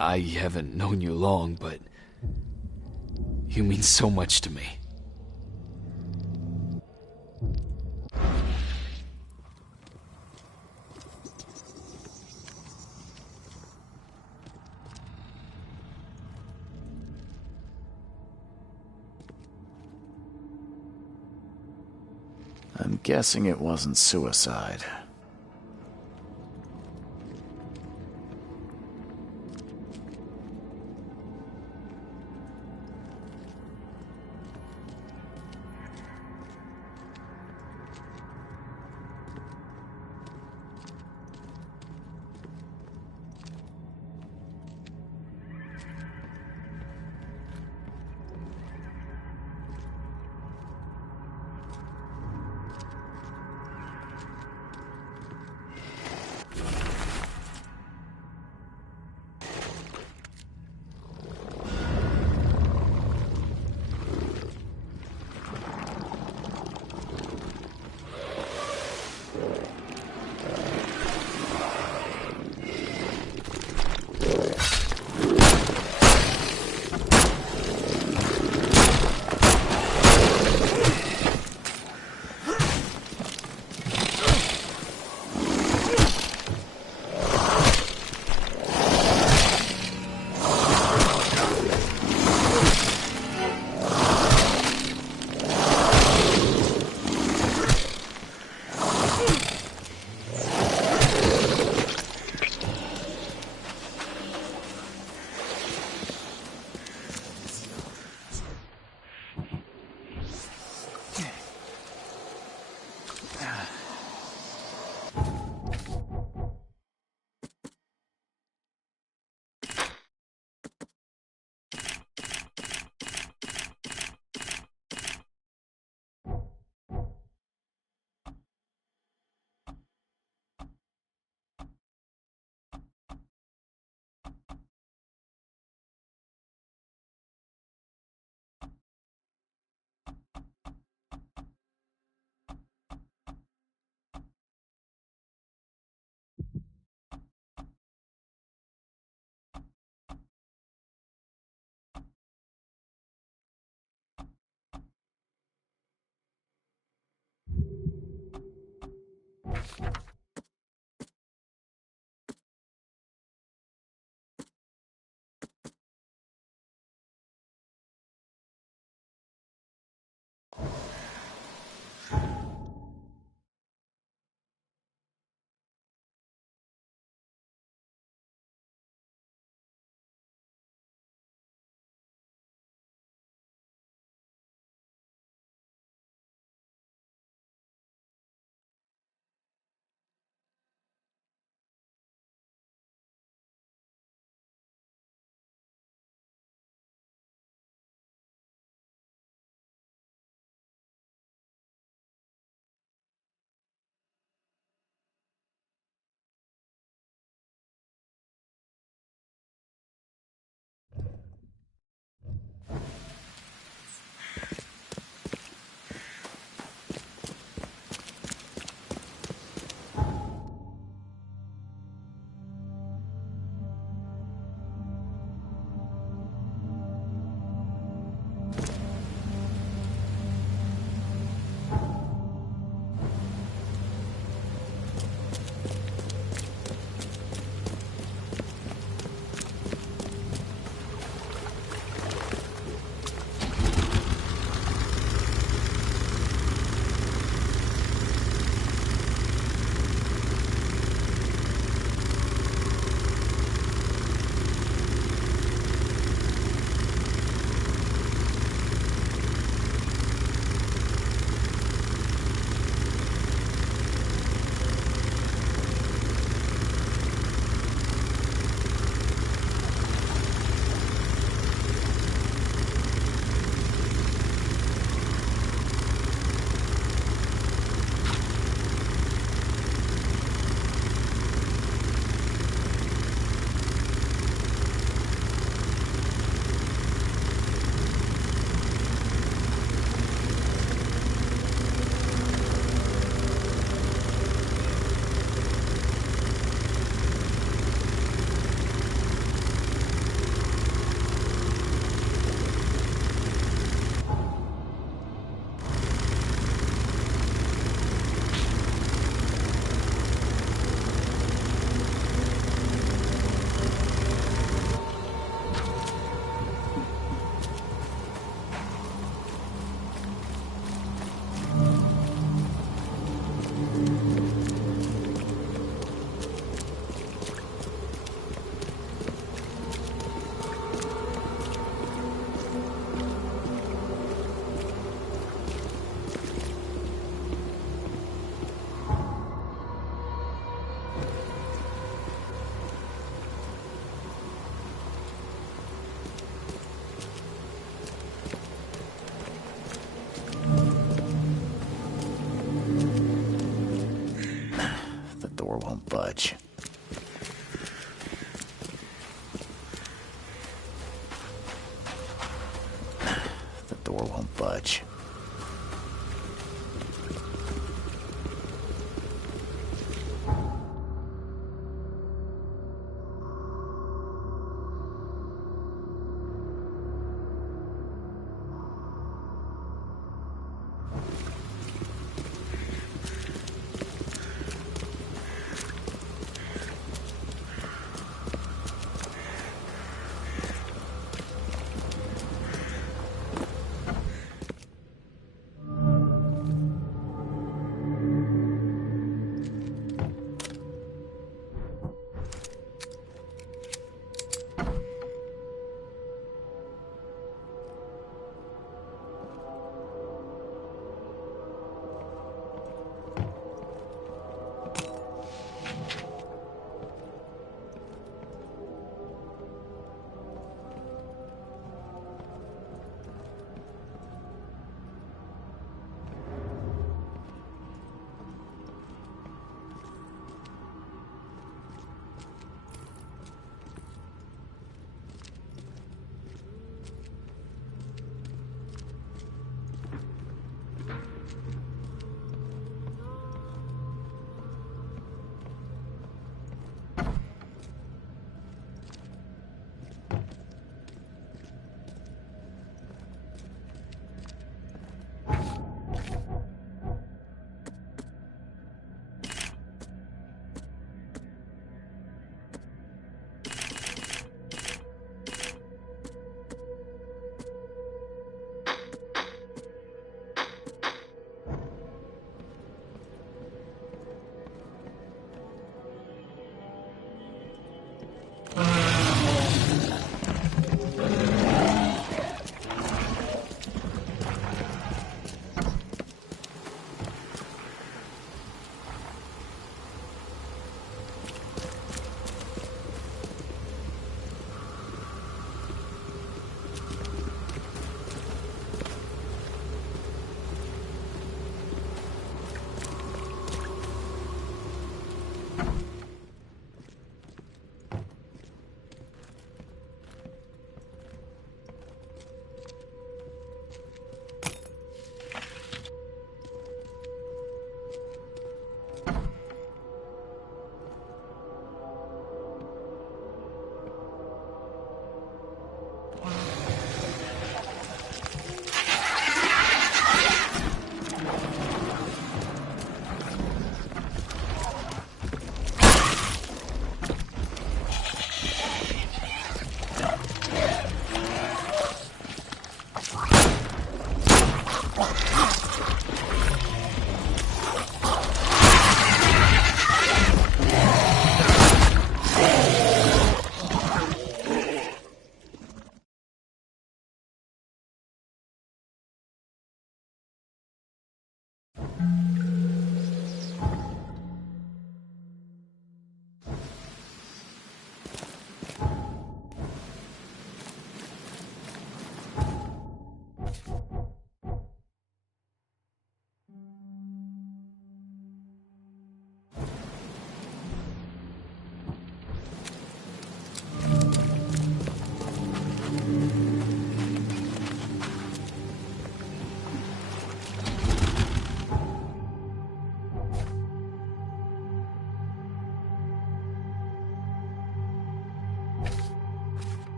I haven't known you long, but you mean so much to me. I'm guessing it wasn't suicide. won't budge. The door won't budge.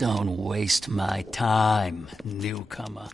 Don't waste my time, newcomer.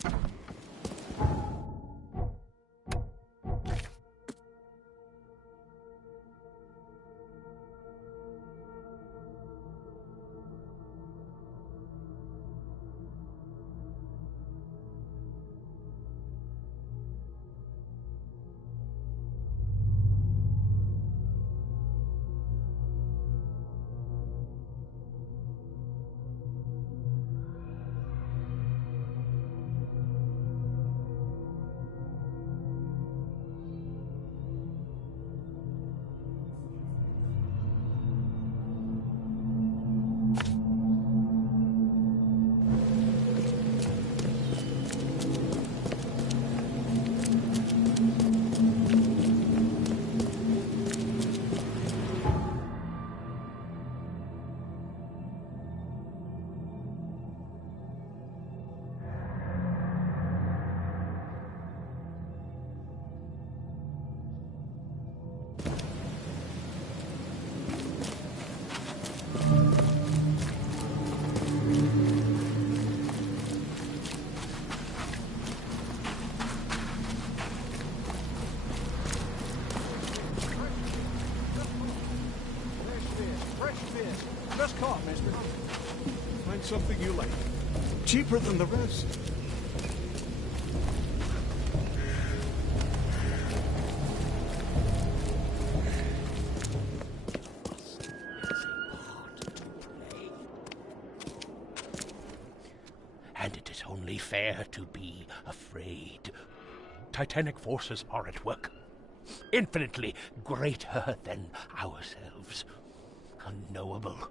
Just caught, mister. Find something you like. Cheaper than the rest. And it is only fair to be afraid. Titanic forces are at work, infinitely greater than ourselves. Unknowable,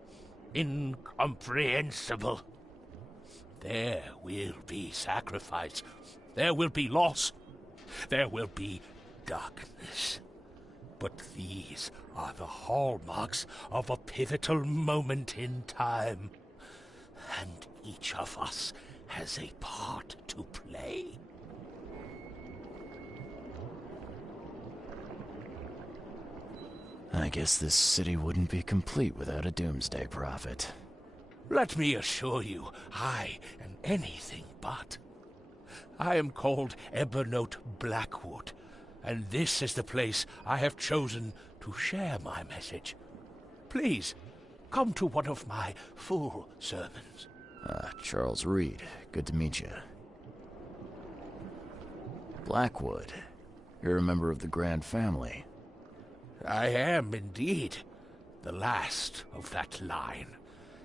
incomprehensible. There will be sacrifice. There will be loss. There will be darkness. But these are the hallmarks of a pivotal moment in time. And each of us has a part to play. I guess this city wouldn't be complete without a doomsday prophet. Let me assure you, I am anything but. I am called Ebenote Blackwood, and this is the place I have chosen to share my message. Please, come to one of my full sermons. Charles Reed. Good to meet you. Blackwood. You're a member of the Grand Family. I am indeed the last of that line,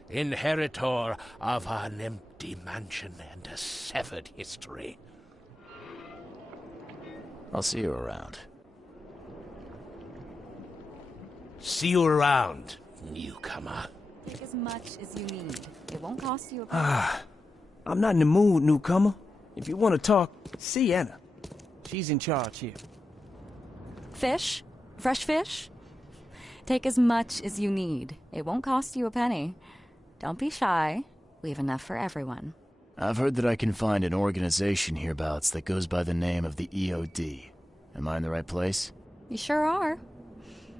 inheritor of an empty mansion and a severed history. I'll see you around. See you around, newcomer. Take as much as you need. It won't cost you a I'm not in the mood, newcomer. If you want to talk, see Anna. She's in charge here. Fish? Fresh fish? Take as much as you need. It won't cost you a penny. Don't be shy. We have enough for everyone. I've heard that I can find an organization hereabouts that goes by the name of the EOD. Am I in the right place? You sure are.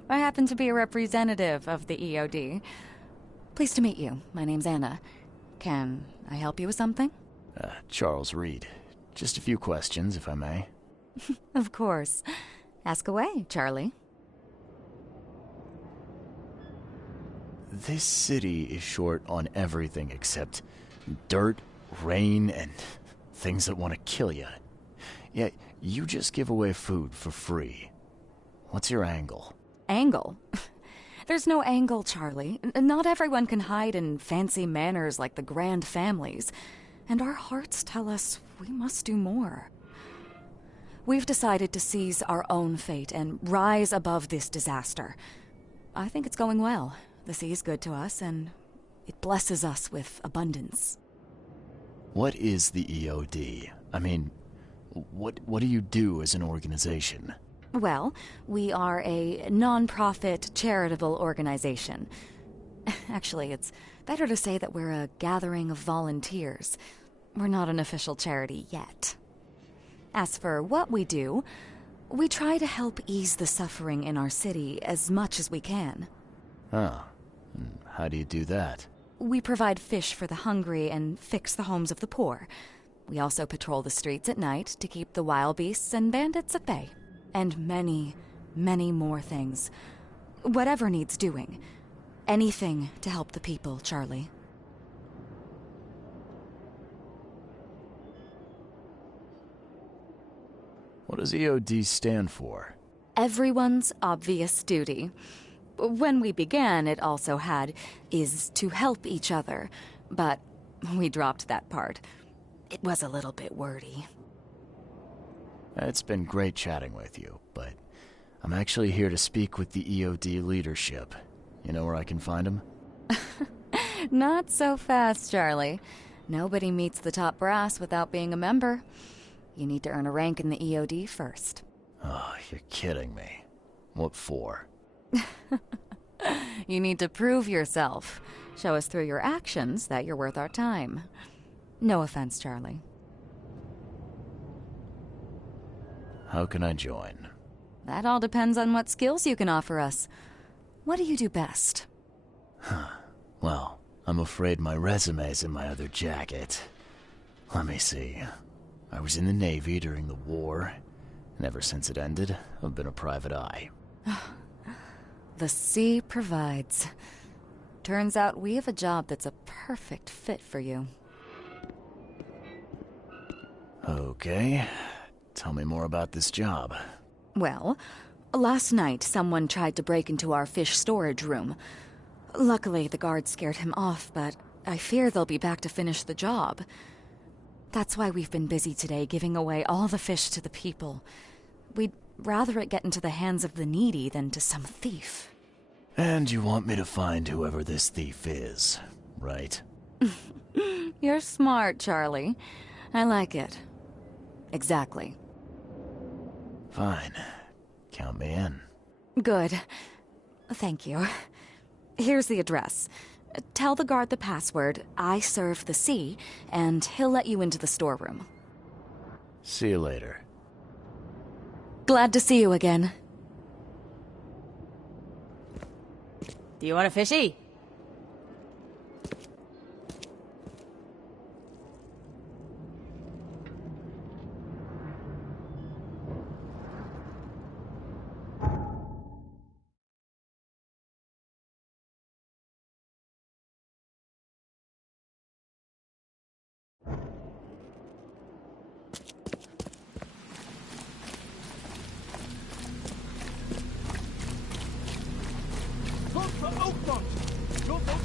I happen to be a representative of the EOD. Pleased to meet you. My name's Anna. Can I help you with something? Charles Reed. Just a few questions, if I may. Of course. Ask away, Charlie. This city is short on everything except dirt, rain, and things that want to kill you. Yet, you just give away food for free. What's your angle? Angle? There's no angle, Charlie. Not everyone can hide in fancy manners like the grand families. And our hearts tell us we must do more. We've decided to seize our own fate and rise above this disaster. I think it's going well. The sea is good to us, and it blesses us with abundance. What is the EOD? I mean, what do you do as an organization? Well, we are a non-profit charitable organization. Actually, it's better to say that we're a gathering of volunteers. We're not an official charity yet. As for what we do, we try to help ease the suffering in our city as much as we can. Oh, how do you do that? We provide fish for the hungry and fix the homes of the poor. We also patrol the streets at night to keep the wild beasts and bandits at bay. And many, many more things. Whatever needs doing. Anything to help the people, Charlie. What does EOD stand for? Everyone's obvious duty. When we began, it also had, is to help each other. But we dropped that part. It was a little bit wordy. It's been great chatting with you, but I'm actually here to speak with the EOD leadership. You know where I can find them? Not so fast, Charlie. Nobody meets the top brass without being a member. You need to earn a rank in the EOD first. Oh, you're kidding me. What for? You need to prove yourself. Show us through your actions that you're worth our time. No offense, Charlie. How can I join? That all depends on what skills you can offer us. What do you do best? Well, I'm afraid my resume's in my other jacket. Let me see. I was in the Navy during the war, and ever since it ended, I've been a private eye. The sea provides. Turns out we have a job that's a perfect fit for you. Okay. Tell me more about this job. Well, last night someone tried to break into our fish storage room. Luckily, the guards scared him off, but I fear they'll be back to finish the job. That's why we've been busy today giving away all the fish to the people. We'd rather it get into the hands of the needy than to some thief. And you want me to find whoever this thief is, right? You're smart, Charlie. I like it. Exactly. Fine. Count me in. Good. Thank you. Here's the address. Tell the guard the password, I serve the sea, and he'll let you into the storeroom. See you later. Glad to see you again. Do you want a fishy? Look for Oakmont! Your boat...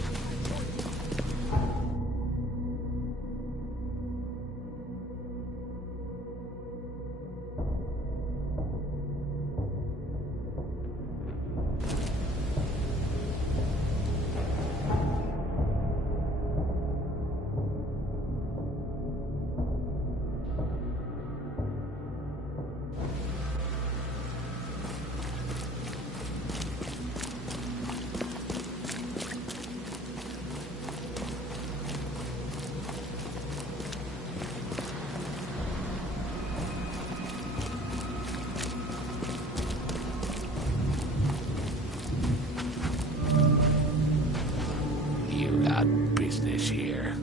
You got business here.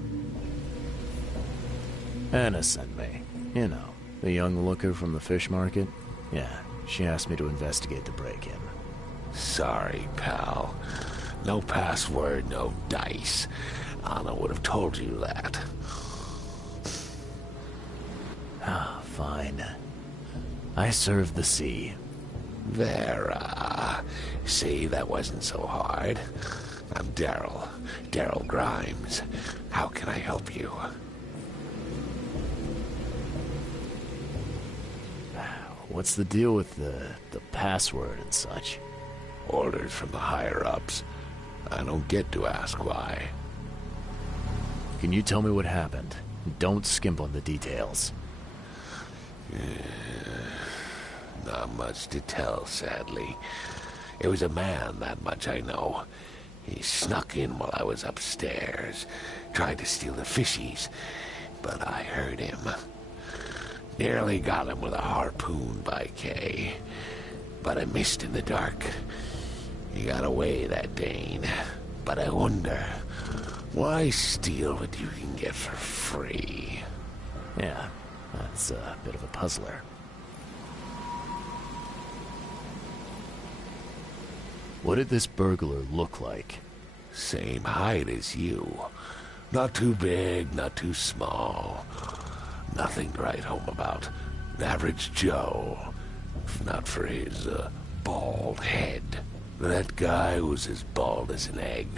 Anna sent me. You know, the young looker from the fish market. Yeah, she asked me to investigate the break-in. Sorry, pal. No password, no dice. Anna would have told you that. Ah, fine. I serve the sea. Vera. See, that wasn't so hard. I'm Daryl. Daryl Grimes. How can I help you? What's the deal with the password and such? Orders from the higher-ups. I don't get to ask why. Can you tell me what happened? Don't skimp on the details. Not much to tell, sadly. It was a man, that much I know. He snuck in while I was upstairs, tried to steal the fishies, but I heard him. Nearly got him with a harpoon by Kay, but I missed in the dark. He got away, that Dane, but I wonder, Why steal what you can get for free? Yeah, that's a bit of a puzzler. What did this burglar look like? Same height as you. Not too big, not too small. Nothing to write home about. An average Joe. If not for his, bald head. That guy was as bald as an egg.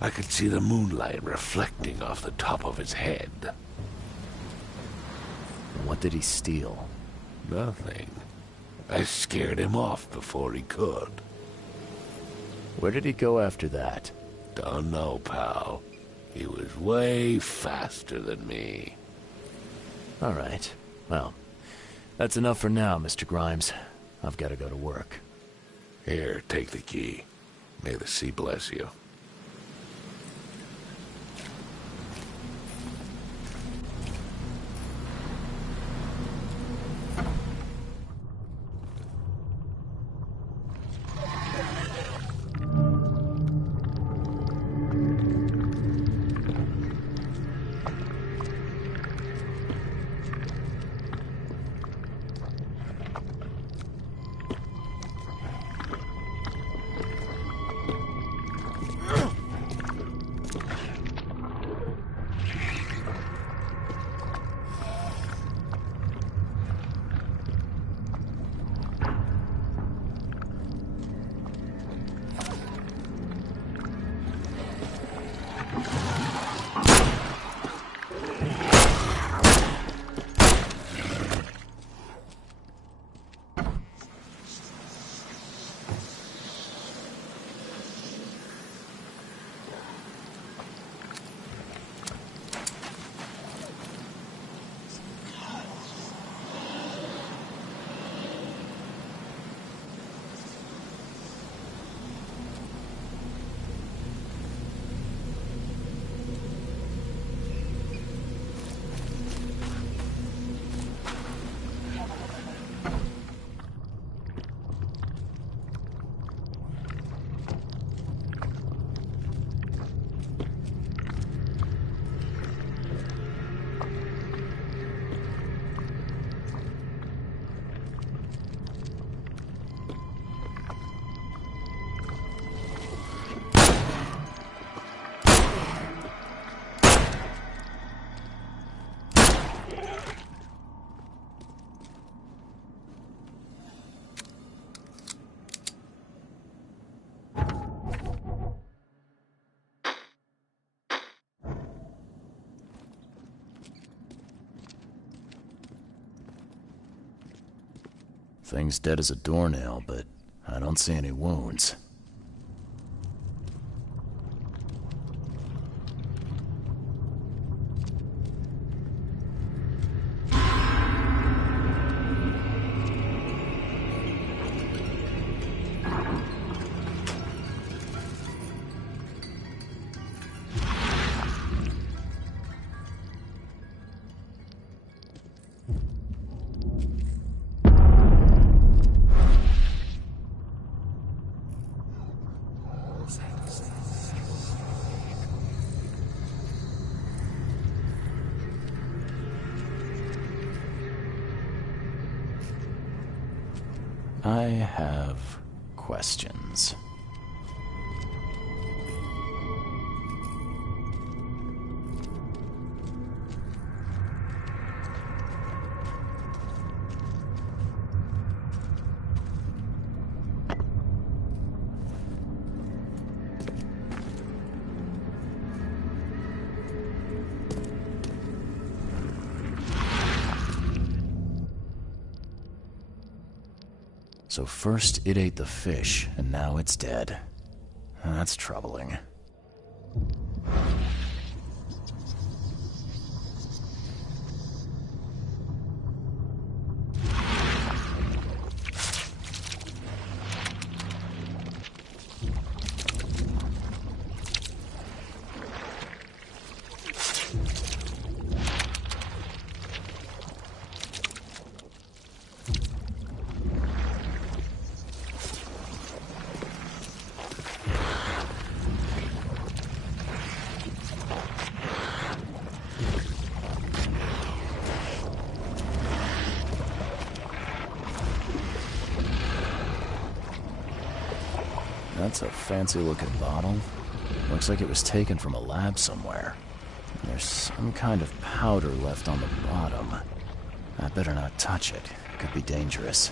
I could see the moonlight reflecting off the top of his head. What did he steal? Nothing. I scared him off before he could. Where did he go after that? Don't know, pal. He was way faster than me. All right. Well, that's enough for now, Mr. Grimes. I've got to go to work. Here, take the key. May the sea bless you. Thing's dead as a doornail, but I don't see any wounds. I have questions. So first it ate the fish, and now it's dead. That's troubling. That's a fancy-looking bottle. Looks like it was taken from a lab somewhere. There's some kind of powder left on the bottom. I better not touch it. It could be dangerous.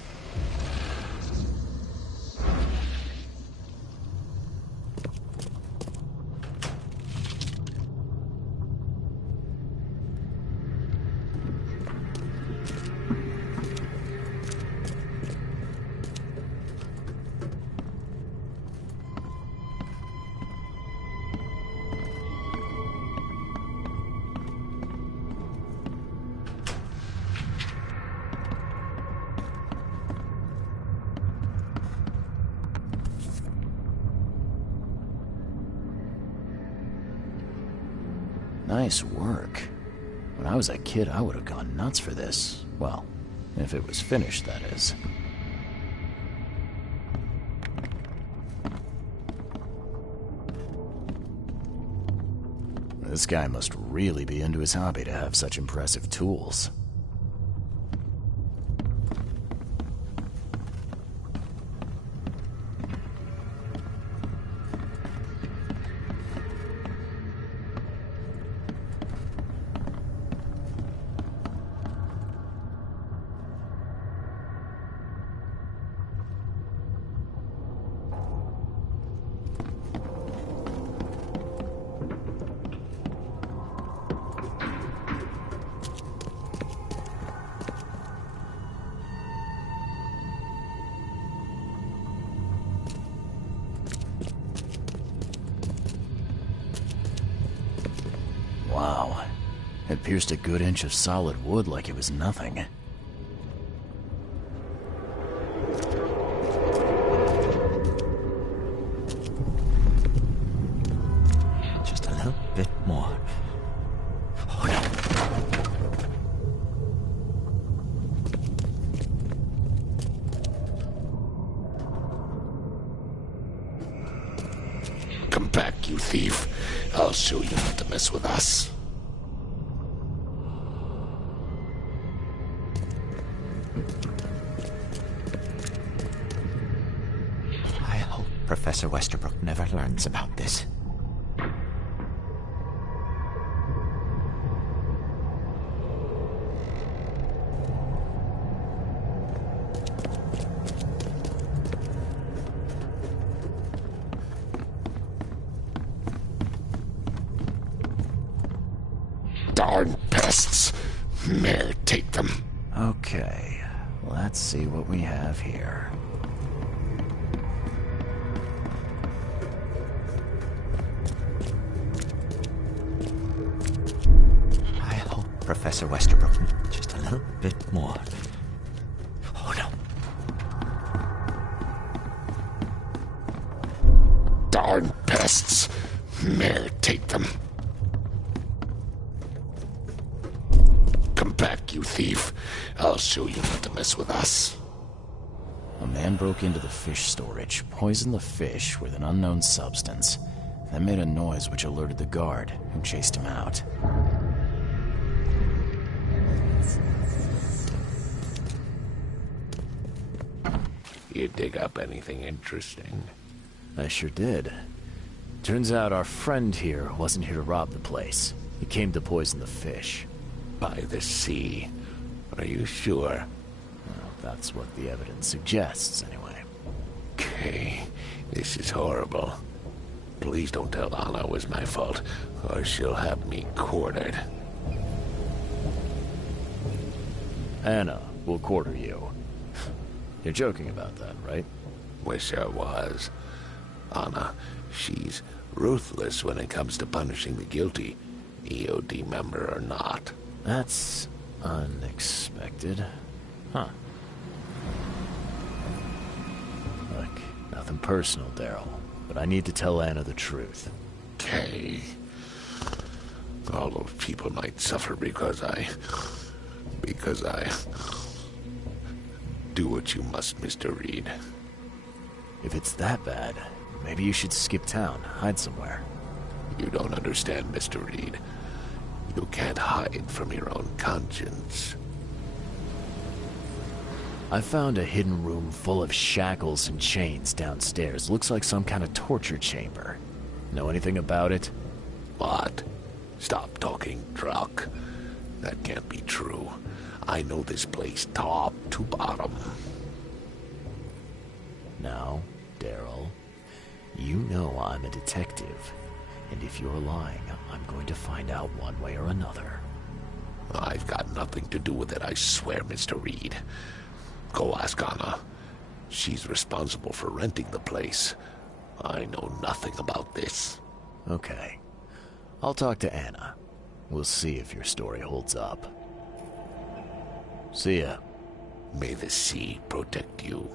Nice work. When I was a kid, I would have gone nuts for this. Well, if it was finished, that is. This guy must really be into his hobby to have such impressive tools. Wow. It pierced a good inch of solid wood like it was nothing. Just a little bit more. Oh no. Come back, you thief. I'll show you not to mess with us. I hope Professor Westerbrook never learns about this. Darn pests. Mayor, take them. Okay, let's see what we have here. I hope Professor Westerbrook just a little bit more. Oh no. Darn pests. Mayor, take them. Come back, you thief. I'll show you not to mess with us. A man broke into the fish storage, poisoned the fish with an unknown substance, then made a noise which alerted the guard, who chased him out. You dig up anything interesting? I sure did. Turns out our friend here wasn't here to rob the place. He came to poison the fish. By the sea. Are you sure? Well, that's what the evidence suggests, anyway. Okay, this is horrible. Please don't tell Anna it was my fault, or she'll have me quartered. Anna will quarter you. You're joking about that, right? Wish I was. Anna, she's ruthless when it comes to punishing the guilty, EOD member or not. That's unexpected. Huh. Look, nothing personal, Daryl, but I need to tell Anna the truth. Okay. All those people might suffer because I do what you must, Mr. Reed. If it's that bad, maybe you should skip town, hide somewhere. You don't understand, Mr. Reed. You can't hide from your own conscience. I found a hidden room full of shackles and chains downstairs. Looks like some kind of torture chamber. Know anything about it? What? Stop talking truck. That can't be true. I know this place top to bottom. Now, Daryl, you know I'm a detective. And if you're lying, I'm going to find out one way or another. I've got nothing to do with it, I swear, Mr. Reed. Go ask Anna. She's responsible for renting the place. I know nothing about this. Okay. I'll talk to Anna. We'll see if your story holds up. See ya. May the sea protect you.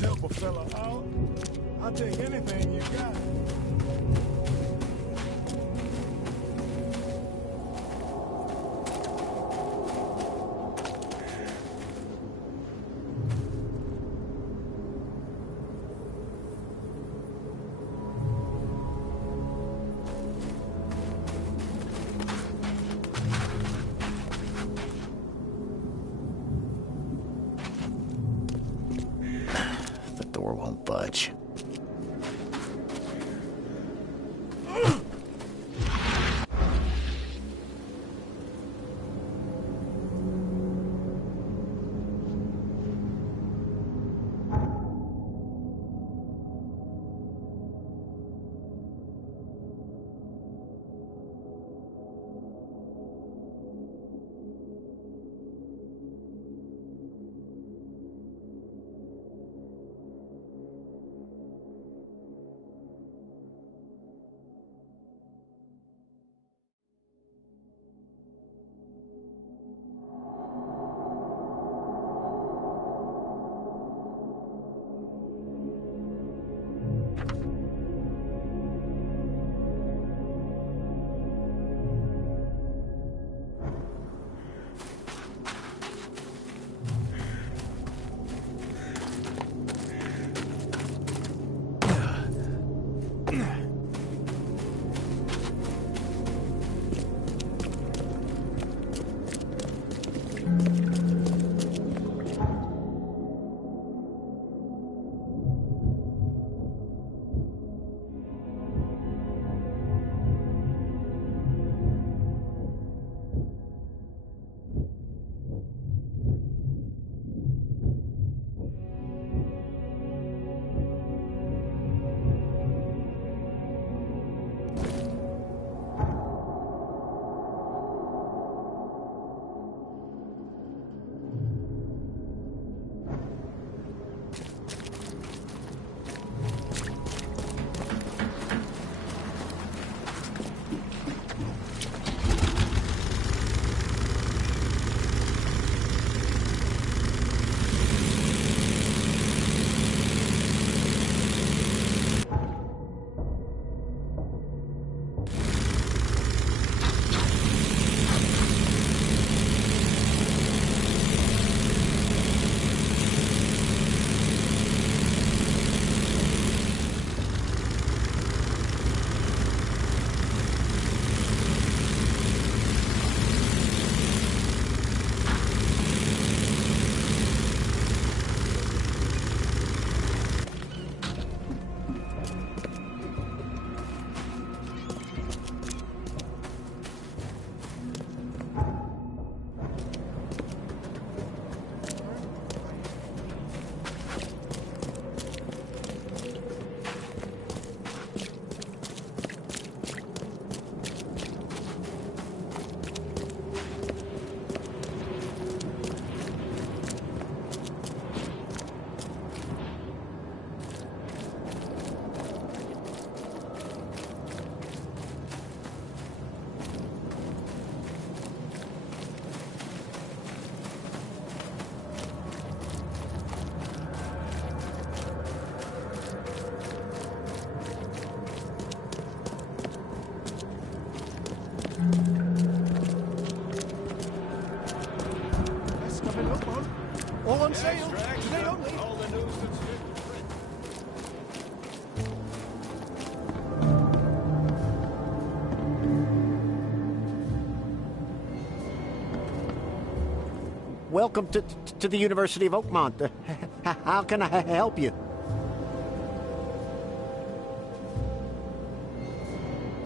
Help a fella out. I'll take anything you got. Won't budge. welcome to the University of Oakmont. How can I help you?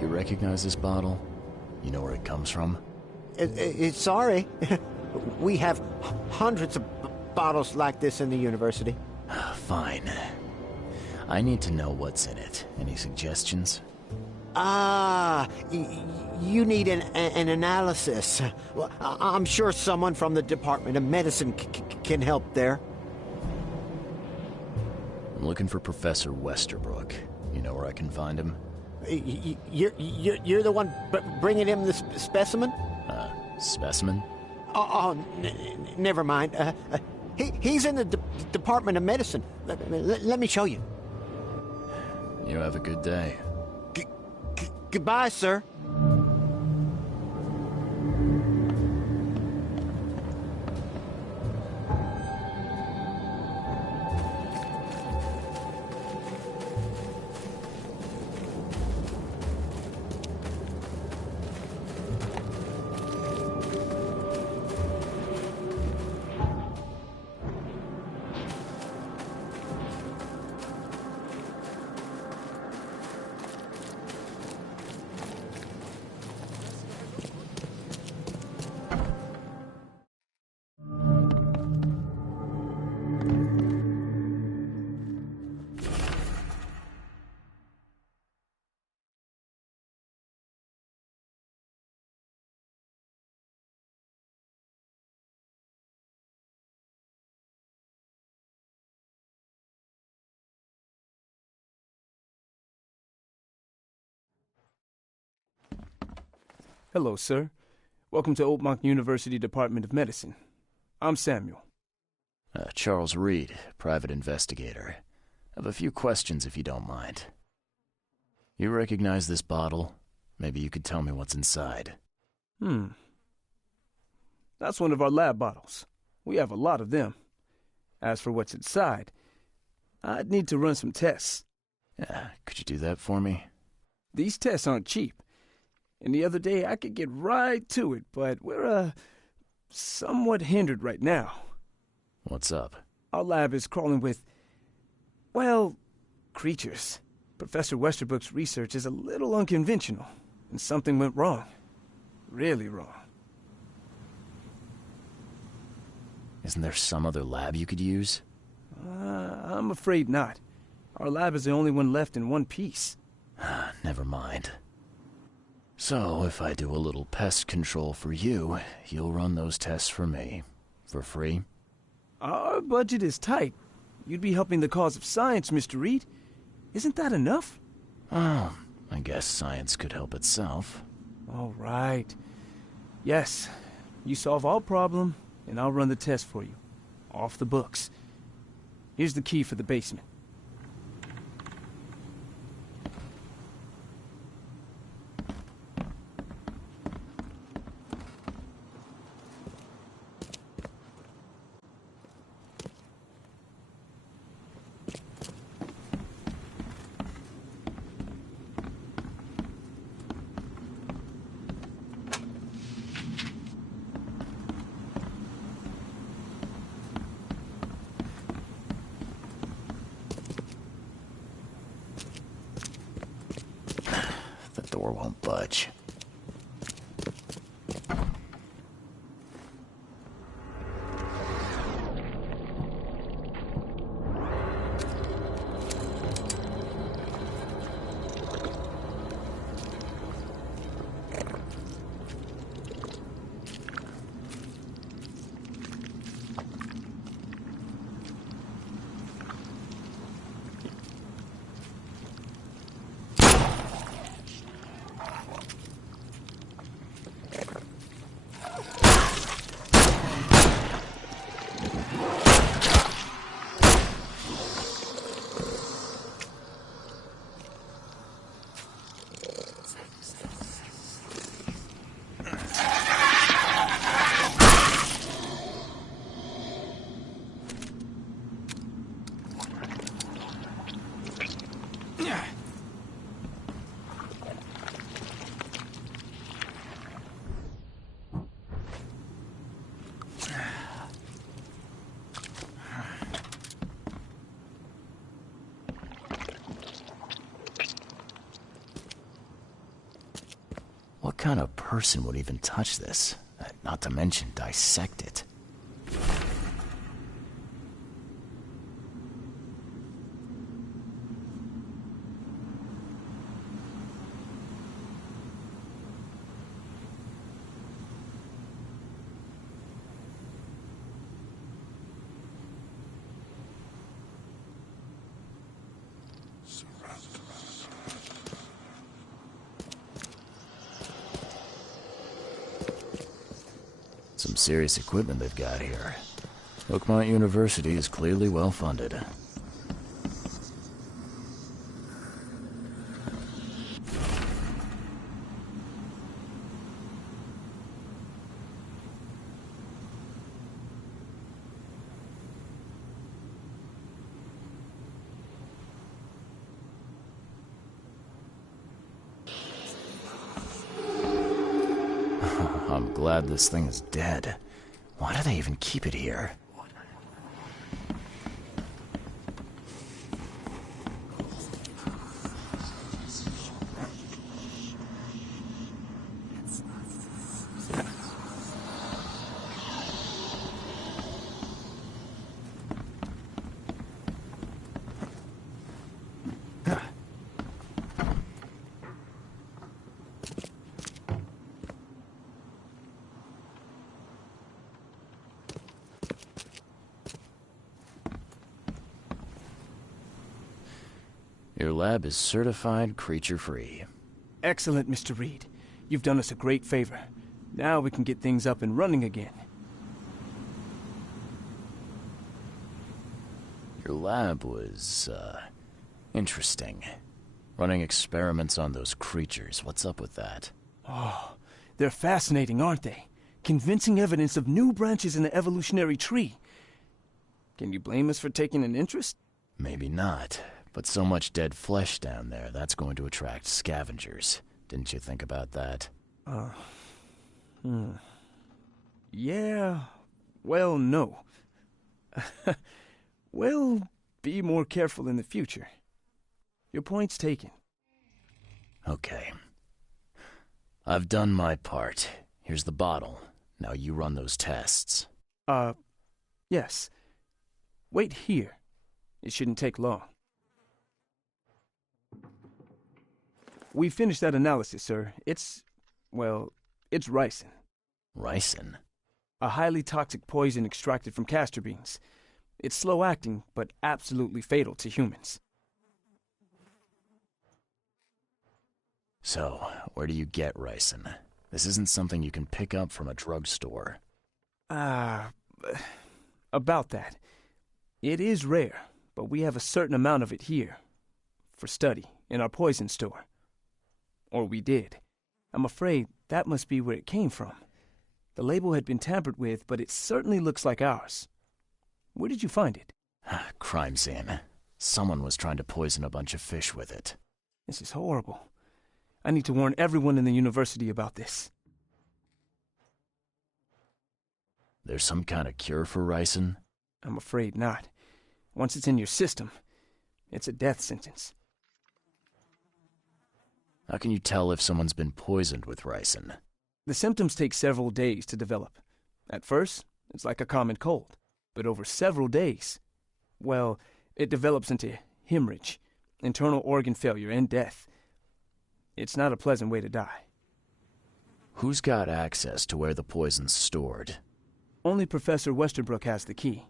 You recognize this bottle? You know where it comes from? Sorry. We have hundreds of bottles like this in the university. Fine. I need to know what's in it. Any suggestions? You need an analysis. Well, I'm sure someone from the Department of Medicine can help there. I'm looking for Professor Westerbrook. You know where I can find him? You're the one bringing him the specimen? Specimen? Never mind. He's in the Department of Medicine. Let me show you. You have a good day. Goodbye, sir. Hello, sir. Welcome to Oakmont University Department of Medicine. I'm Samuel. Charles Reed, private investigator. I have a few questions if you don't mind. You recognize this bottle? Maybe you could tell me what's inside. That's one of our lab bottles. We have a lot of them. As for what's inside, I'd need to run some tests. Could you do that for me? These tests aren't cheap. And the other day I could get right to it, but we're, somewhat hindered right now. What's up? Our lab is crawling with, well, creatures. Professor Westerbrook's research is a little unconventional, and something went wrong. Really wrong. Isn't there some other lab you could use? I'm afraid not. Our lab is the only one left in one piece. Never mind. So, if I do a little pest control for you, you'll run those tests for me. For free? Our budget is tight. You'd be helping the cause of science, Mr. Reed. Isn't that enough? Oh, I guess science could help itself. All right. Yes, you solve all problem, and I'll run the test for you. Off the books. Here's the key for the basement. The door won't budge. What kind of person would even touch this? Not to mention dissect it. Some serious equipment they've got here. Oakmont University is clearly well funded. I'm glad this thing is dead. Why do they even keep it here? Your lab is certified creature-free. Excellent, Mr. Reed. You've done us a great favor. Now we can get things up and running again. Your lab was, interesting. Running experiments on those creatures. What's up with that? Oh, they're fascinating, aren't they? Convincing evidence of new branches in the evolutionary tree. Can you blame us for taking an interest? Maybe not. But so much dead flesh down there, that's going to attract scavengers. Didn't you think about that? Yeah, well, no. Well, be more careful in the future. Your point's taken. Okay. I've done my part. Here's the bottle. Now you run those tests. Yes. Wait here. It shouldn't take long. We finished that analysis, sir. It's ricin. Ricin? A highly toxic poison extracted from castor beans. It's slow-acting, but absolutely fatal to humans. So, where do you get ricin? This isn't something you can pick up from a drugstore. About that. It is rare, but we have a certain amount of it here. For study, in our poison store. Or we did. I'm afraid that must be where it came from. The label had been tampered with, but it certainly looks like ours. Where did you find it? Crime scene. Someone was trying to poison a bunch of fish with it. This is horrible. I need to warn everyone in the university about this. There's some kind of cure for ricin? I'm afraid not. Once it's in your system, it's a death sentence. How can you tell if someone's been poisoned with ricin? The symptoms take several days to develop. At first, it's like a common cold. But over several days, well, it develops into hemorrhage, internal organ failure, and death. It's not a pleasant way to die. Who's got access to where the poison's stored? Only Professor Westerbrook has the key.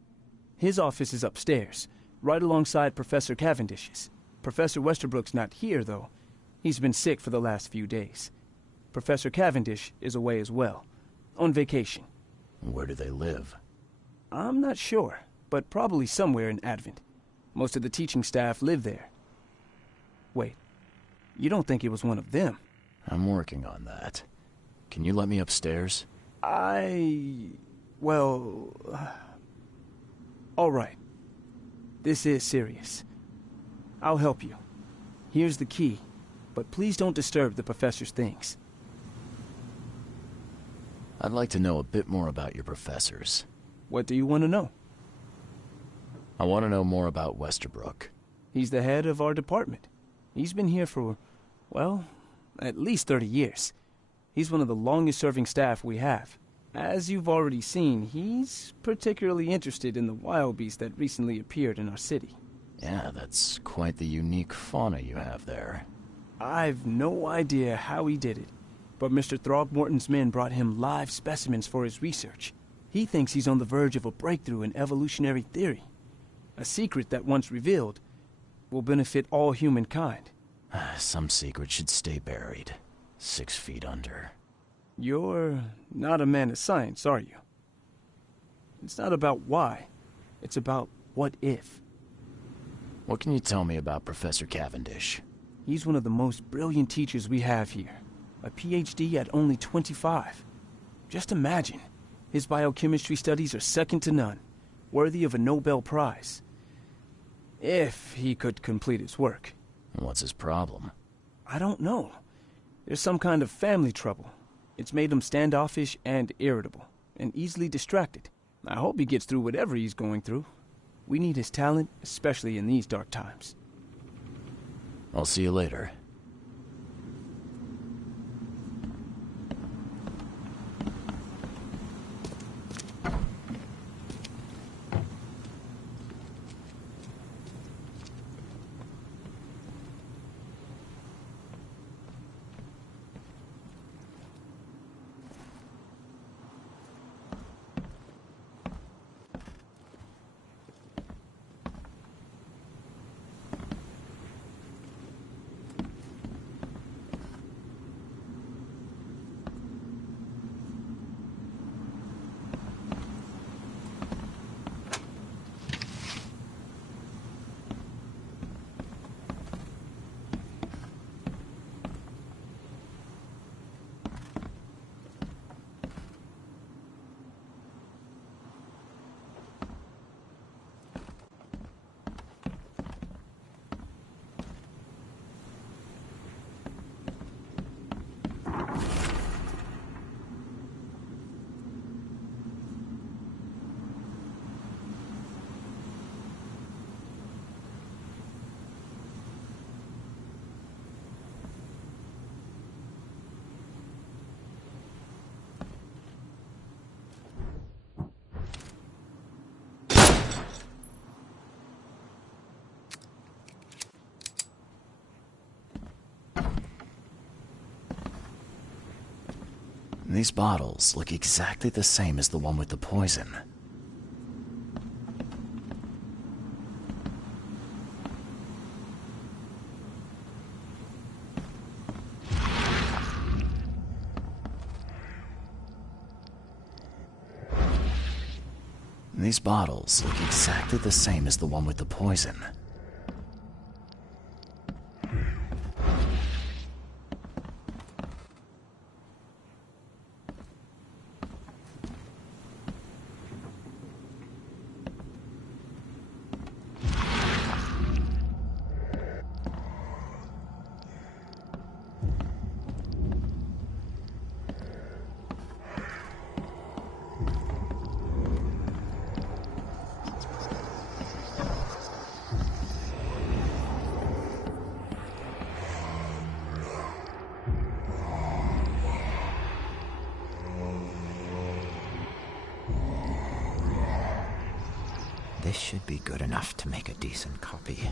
His office is upstairs, right alongside Professor Cavendish's. Professor Westerbrook's not here, though. He's been sick for the last few days. Professor Cavendish is away as well, on vacation. Where do they live? I'm not sure, but probably somewhere in Advent. Most of the teaching staff live there. Wait, you don't think it was one of them? I'm working on that. Can you let me upstairs? Well... all right. This is serious. I'll help you. Here's the key, but please don't disturb the professor's things. I'd like to know a bit more about your professors. What do you want to know? I want to know more about Westerbrook. He's the head of our department. He's been here for, well, at least 30 years. He's one of the longest-serving staff we have. As you've already seen, he's particularly interested in the wild beast that recently appeared in our city. Yeah, that's quite the unique fauna you have there. I've no idea how he did it, but Mr. Throgmorton's men brought him live specimens for his research. He thinks he's on the verge of a breakthrough in evolutionary theory. A secret that, once revealed, will benefit all humankind. Some secrets should stay buried, 6 feet under. You're not a man of science, are you? It's not about why. It's about what if. What can you tell me about Professor Cavendish? He's one of the most brilliant teachers we have here. A PhD at only 25. Just imagine. His biochemistry studies are second to none, worthy of a Nobel Prize. If he could complete his work. What's his problem? I don't know. There's some kind of family trouble. It's made him standoffish and irritable, and easily distracted. I hope he gets through whatever he's going through. We need his talent, especially in these dark times. I'll see you later. These bottles look exactly the same as the one with the poison. These bottles look exactly the same as the one with the poison. This should be good enough to make a decent copy.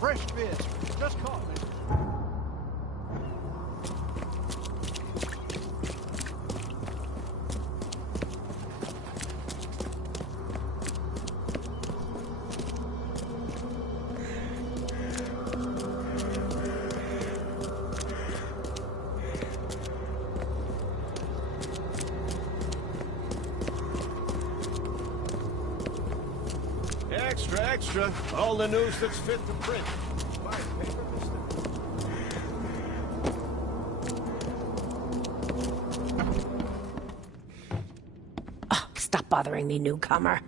Fresh fish. Just caught, man. Extra, extra. All the news that's fit to print. Buy a paper, mister? Oh, stop bothering me, newcomer.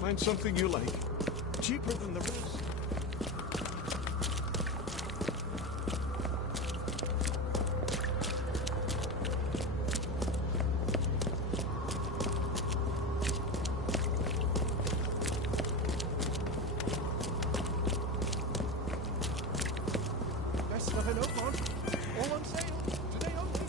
Find something you like. Cheaper than the rest. Best stuff in Oakmont. All on sale. Today only.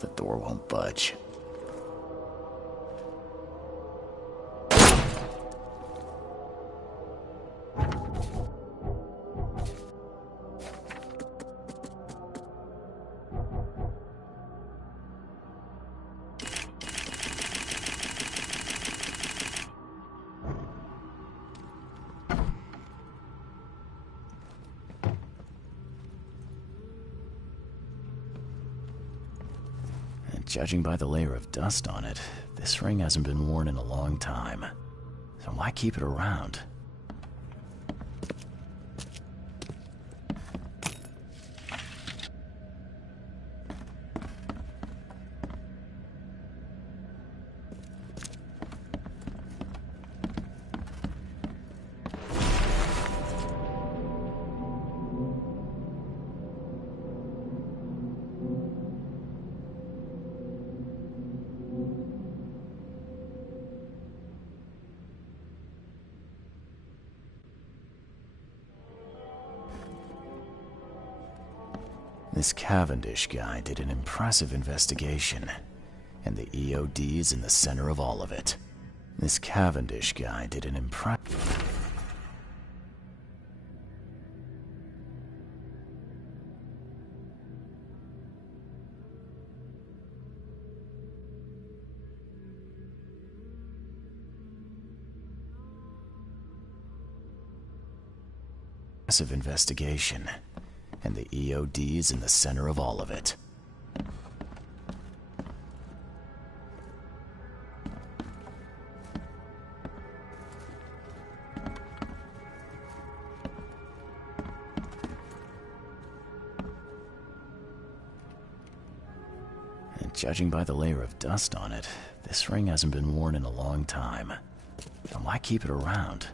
The door won't budge. Judging by the layer of dust on it, this ring hasn't been worn in a long time. So why keep it around? This Cavendish guy did an impressive investigation, and the EOD is in the center of all of it. This Cavendish guy did an impressive investigation, and the EOD is in the center of all of it. Judging by the layer of dust on it, this ring hasn't been worn in a long time. Then why keep it around?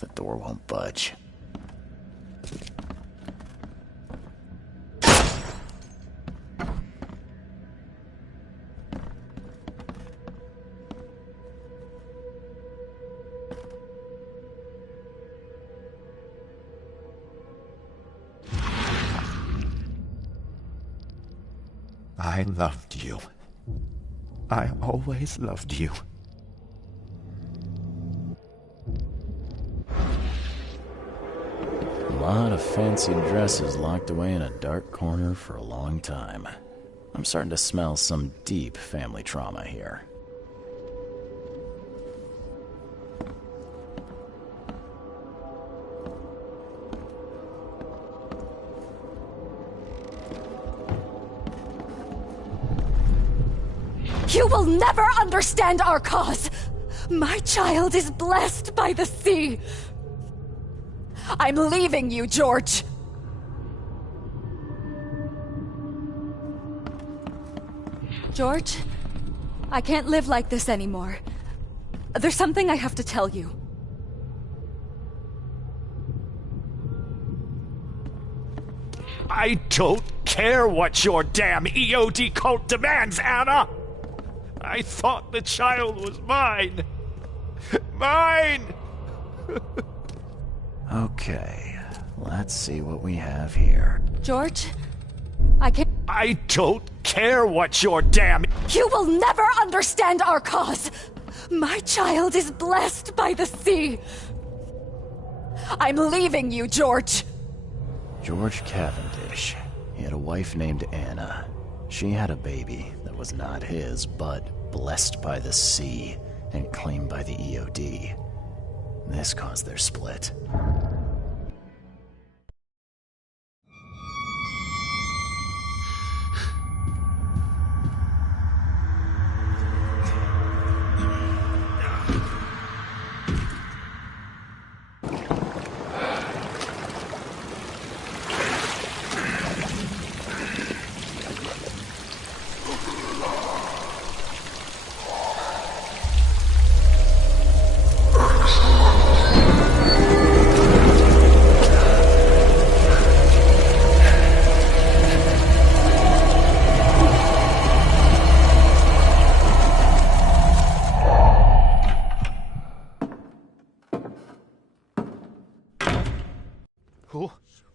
The door won't budge. I loved you. I always loved you. A lot of fancy dresses locked away in a dark corner for a long time. I'm starting to smell some deep family trauma here. You will never understand our cause! My child is blessed by the sea! I'm leaving you, George! George, I can't live like this anymore. There's something I have to tell you. I don't care what your damn EOD cult demands, Anna! I thought the child was mine! Mine! Okay, let's see what we have here. George, I can't... I don't care what your damn... You will never understand our cause! My child is blessed by the sea! I'm leaving you, George! George Cavendish. He had a wife named Anna. She had a baby that was not his, but blessed by the sea and claimed by the EOD. This caused their split.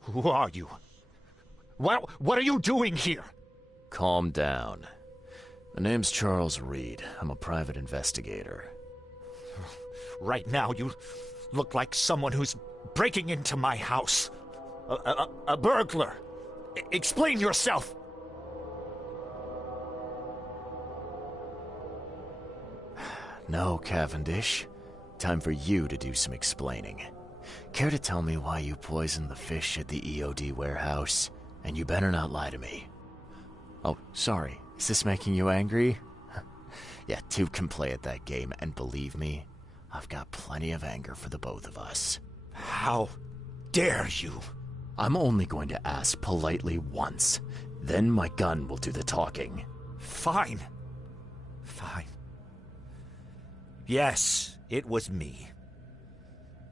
Who are you? What are you doing here? Calm down. My name's Charles Reed. I'm a private investigator. Right now, you look like someone who's breaking into my house. A burglar. Explain yourself. No, Cavendish. Time for you to do some explaining. Care to tell me why you poisoned the fish at the EOD warehouse? And you better not lie to me. Oh, sorry. Is this making you angry? Yeah, two can play at that game, and believe me, I've got plenty of anger for the both of us. How dare you? I'm only going to ask politely once. Then my gun will do the talking. Fine. Fine. Yes, it was me.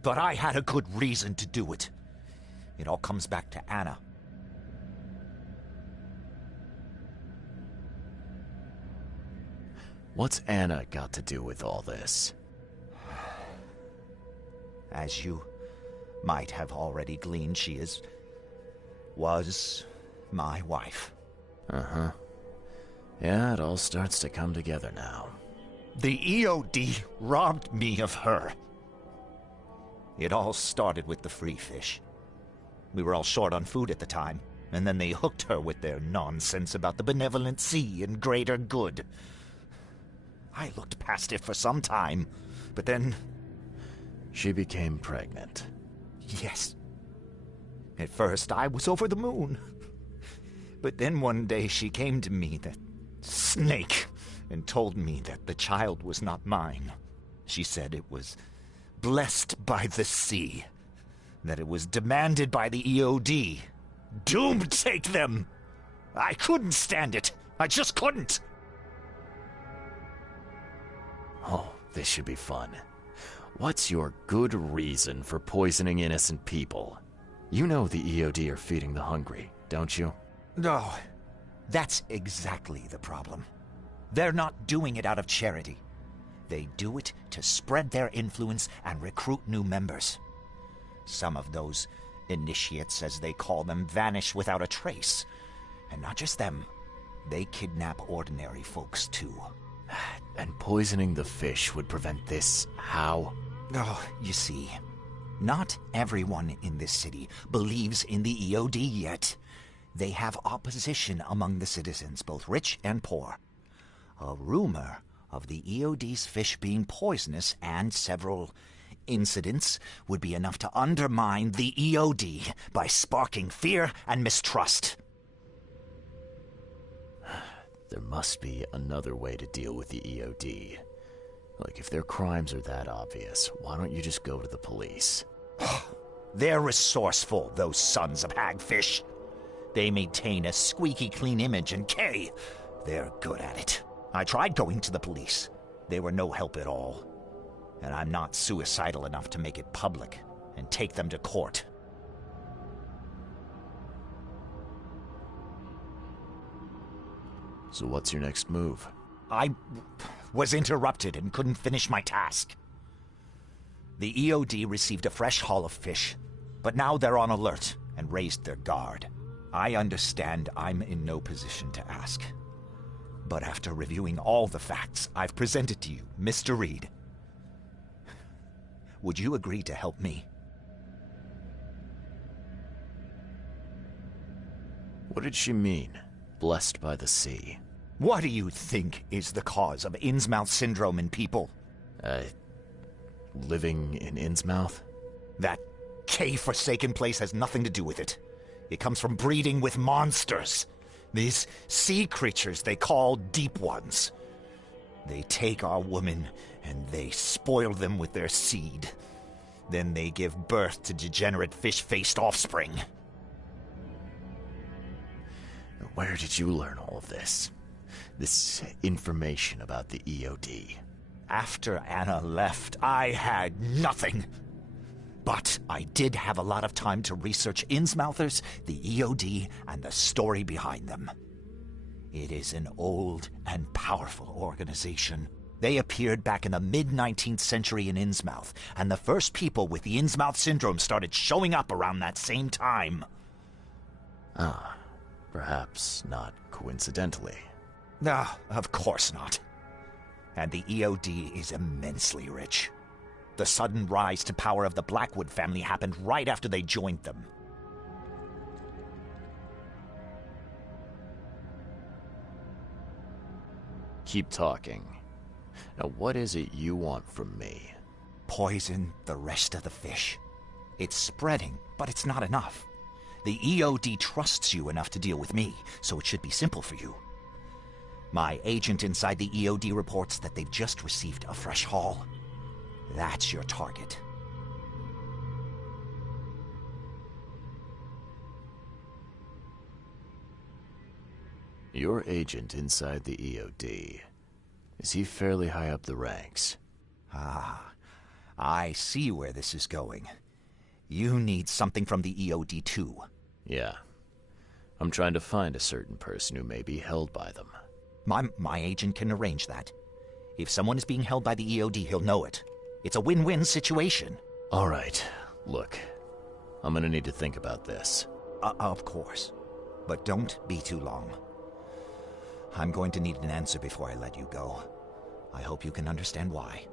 But I had a good reason to do it. It all comes back to Anna. What's Anna got to do with all this? As you might have already gleaned, she was my wife. Uh-huh. Yeah, it all starts to come together now. The EOD robbed me of her. It all started with the free fish. We were all short on food at the time, and then they hooked her with their nonsense about the benevolent sea and greater good. I looked past it for some time, but then... She became pregnant. Yes. At first, I was over the moon. But then one day she came to me, that snake, and told me that the child was not mine. She said it was blessed by the sea, that it was demanded by the EOD. Doom take them! I couldn't stand it. I just couldn't. Oh, this should be fun. What's your good reason for poisoning innocent people? You know the EOD are feeding the hungry, don't you? No, that's exactly the problem. They're not doing it out of charity. They do it to spread their influence and recruit new members. Some of those initiates, as they call them, vanish without a trace. And not just them. They kidnap ordinary folks, too. And poisoning the fish would prevent this how? Oh, you see, not everyone in this city believes in the EOD yet. They have opposition among the citizens, both rich and poor. A rumor of the EOD's fish being poisonous and several incidents would be enough to undermine the EOD by sparking fear and mistrust. There must be another way to deal with the EOD. Like, if their crimes are that obvious, why don't you just go to the police? They're resourceful, those sons of hagfish. They maintain a squeaky clean image, and they're good at it. I tried going to the police. They were no help at all. And I'm not suicidal enough to make it public and take them to court. So what's your next move? I was interrupted and couldn't finish my task. The EOD received a fresh haul of fish, but now they're on alert and raised their guard. I understand I'm in no position to ask. But after reviewing all the facts I've presented to you, Mr. Reed, would you agree to help me? What did she mean, blessed by the sea? What do you think is the cause of Innsmouth syndrome in people? Living in Innsmouth? That K-forsaken place has nothing to do with it. It comes from breeding with monsters. These sea creatures they call Deep Ones. They take our women and they spoil them with their seed. Then they give birth to degenerate fish-faced offspring. Where did you learn all of this? This information about the EOD? After Anna left, I had nothing. But I did have a lot of time to research Innsmouthers, the EOD, and the story behind them. It is an old and powerful organization. They appeared back in the mid-19th century in Innsmouth, and the first people with the Innsmouth syndrome started showing up around that same time. Ah, perhaps not coincidentally. No, of course not. And the EOD is immensely rich. The sudden rise to power of the Blackwood family happened right after they joined them. Keep talking. Now, what is it you want from me? Poison the rest of the fish. It's spreading, but it's not enough. The EOD trusts you enough to deal with me, so it should be simple for you. My agent inside the EOD reports that they've just received a fresh haul. That's your target. Your agent inside the EOD. Is he fairly high up the ranks? Ah, I see where this is going. You need something from the EOD too. Yeah. I'm trying to find a certain person who may be held by them. My agent can arrange that. If someone is being held by the EOD, he'll know it. It's a win-win situation. All right. Look, I'm gonna need to think about this. Of course. But don't be too long. I'm going to need an answer before I let you go. I hope you can understand why.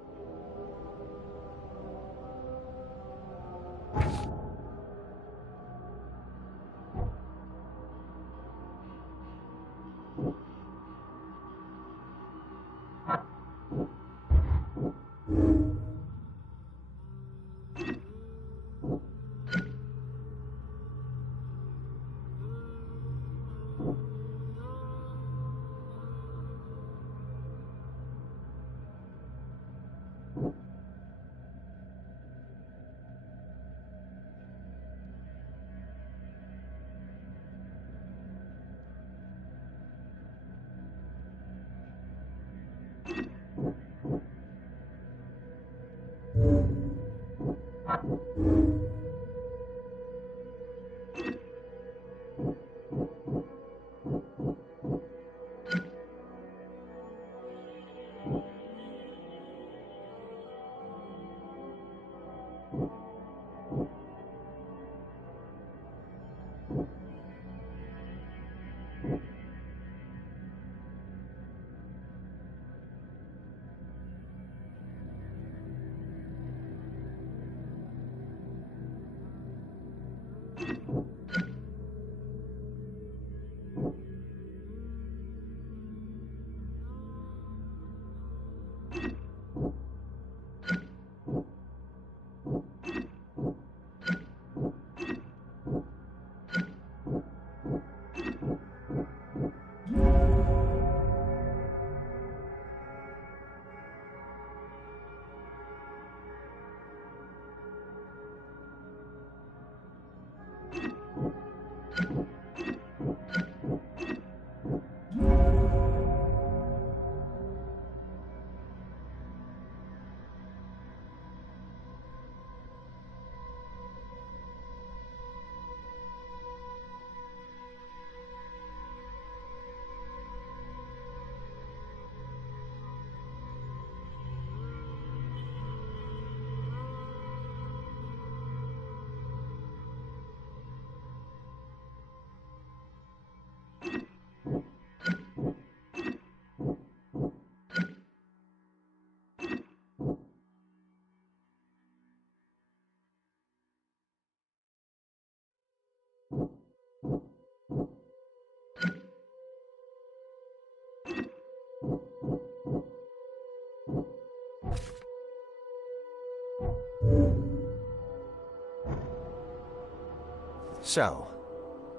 So,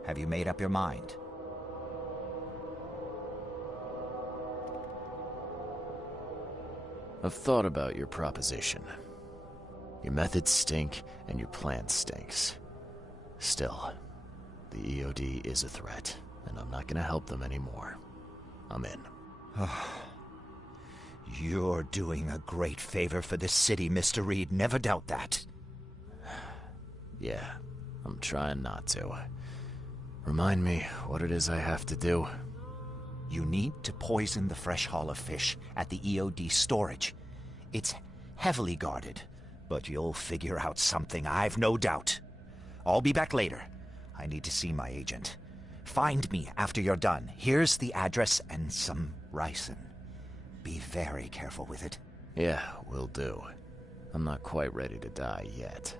have you made up your mind? I've thought about your proposition. Your methods stink, and your plan stinks. Still, the EOD is a threat, and I'm not gonna help them anymore. I'm in. You're doing a great favor for this city, Mr. Reed. Never doubt that. Yeah, I'm trying not to. Remind me what it is I have to do. You need to poison the fresh haul of fish at the EOD storage. It's heavily guarded, but you'll figure out something, I've no doubt. I'll be back later. I need to see my agent. Find me after you're done. Here's the address and some ricin. Be very careful with it. Yeah, will do. I'm not quite ready to die yet.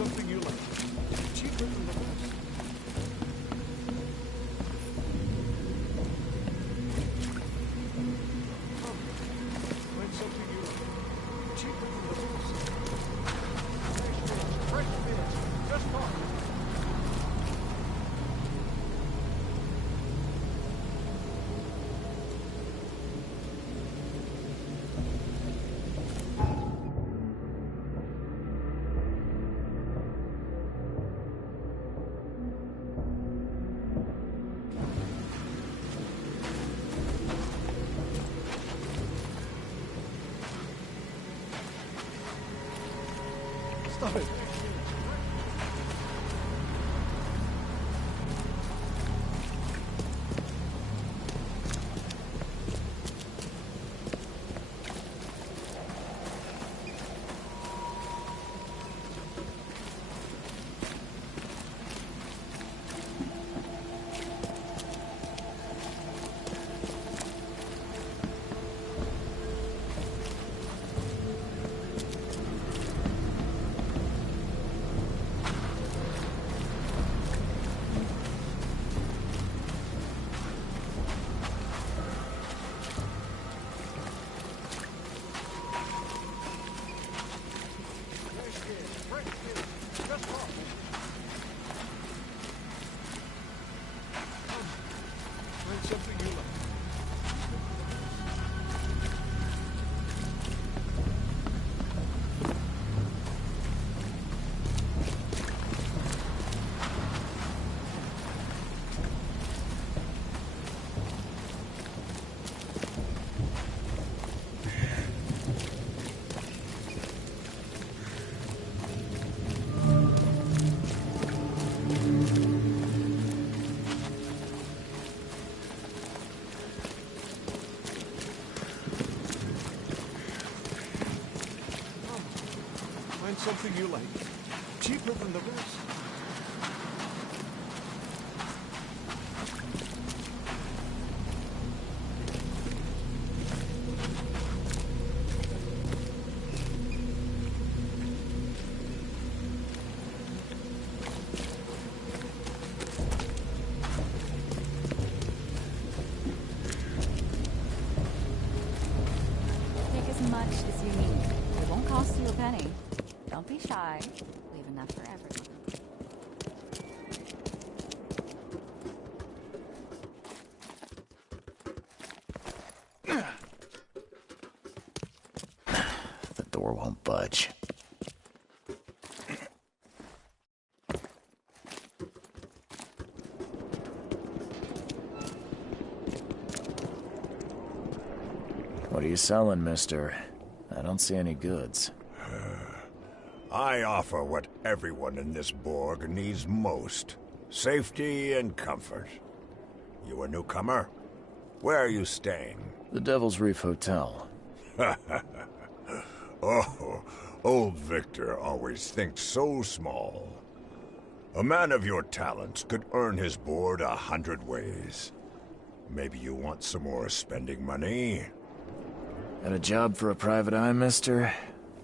something you like. Cheaper than the rest. Find something you like. Cheaper than the rest. Fresh fish. Just caught. Stop it. Find something you like. Find something you like. Cheaper than the rest. costs you a penny. Don't be shy. Leave enough for everyone. The door won't budge. What are you selling, mister? I don't see any goods. I offer what everyone in this Borg needs most. Safety and comfort. You a newcomer? Where are you staying? The Devil's Reef Hotel. Oh, old Victor always thinks so small. A man of your talents could earn his board 100 ways. Maybe you want some more spending money? Got a job for a private eye, mister?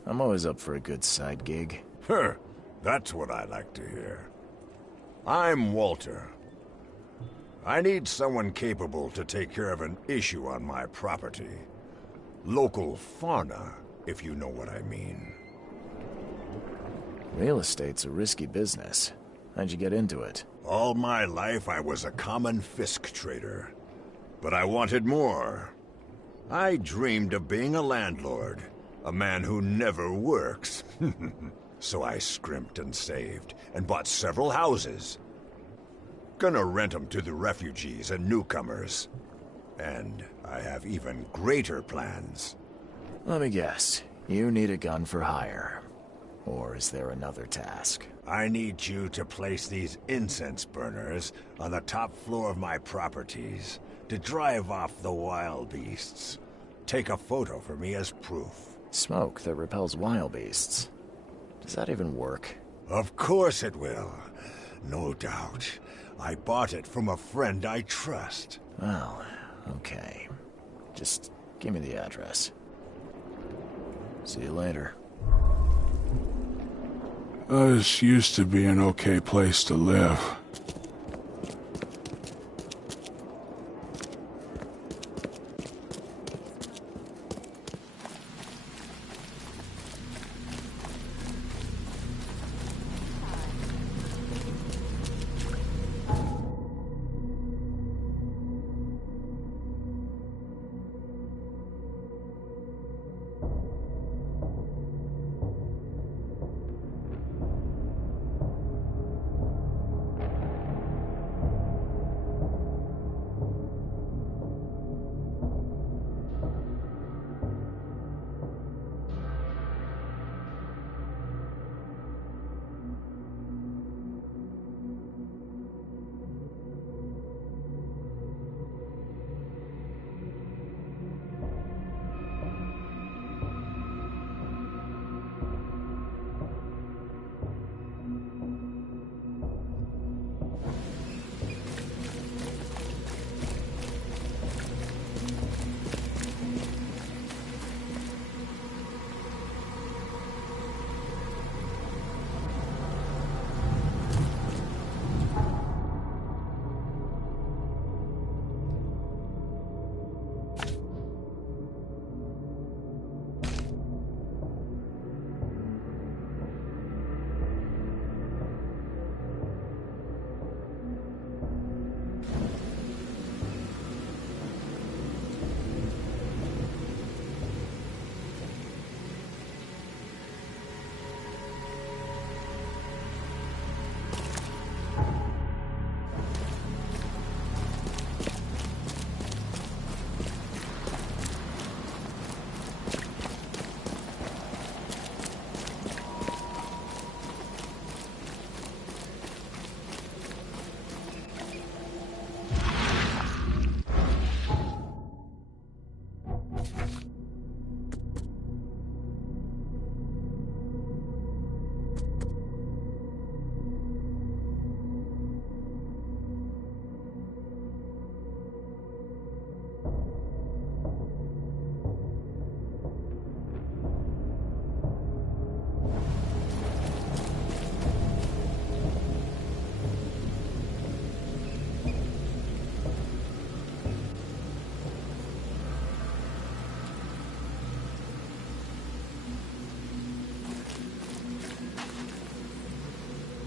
I'm always up for a good side gig. That's what I like to hear. I'm Walter. I need someone capable to take care of an issue on my property. Local fauna, if you know what I mean. Real estate's a risky business. How'd you get into it? All my life I was a common fisk trader. But I wanted more. I dreamed of being a landlord. A man who never works. So I scrimped and saved, and bought several houses. Gonna rent them to the refugees and newcomers. And I have even greater plans. Let me guess. You need a gun for hire. Or is there another task? I need you to place these incense burners on the top floor of my properties to drive off the wild beasts. Take a photo for me as proof. Smoke that repels wild beasts. Does that even work? Of course it will. No doubt. I bought it from a friend I trust. Well, okay. Just give me the address. See you later. This used to be an okay place to live.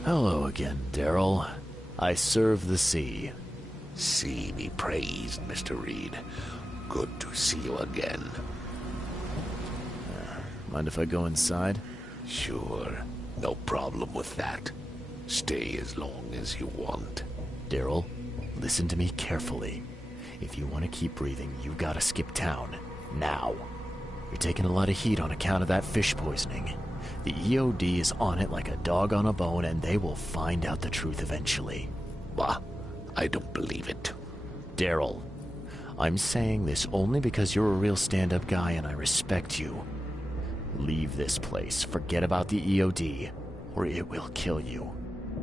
Hello again, Daryl. I serve the sea. Sea be praised, Mr. Reed. Good to see you again. Mind if I go inside? Sure. No problem with that. Stay as long as you want. Daryl, listen to me carefully. If you want to keep breathing, you gotta skip town. Now. You're taking a lot of heat on account of that fish poisoning. The EOD is on it like a dog on a bone, and they will find out the truth eventually. Bah, I don't believe it. Daryl, I'm saying this only because you're a real stand-up guy and I respect you. Leave this place, forget about the EOD, or it will kill you.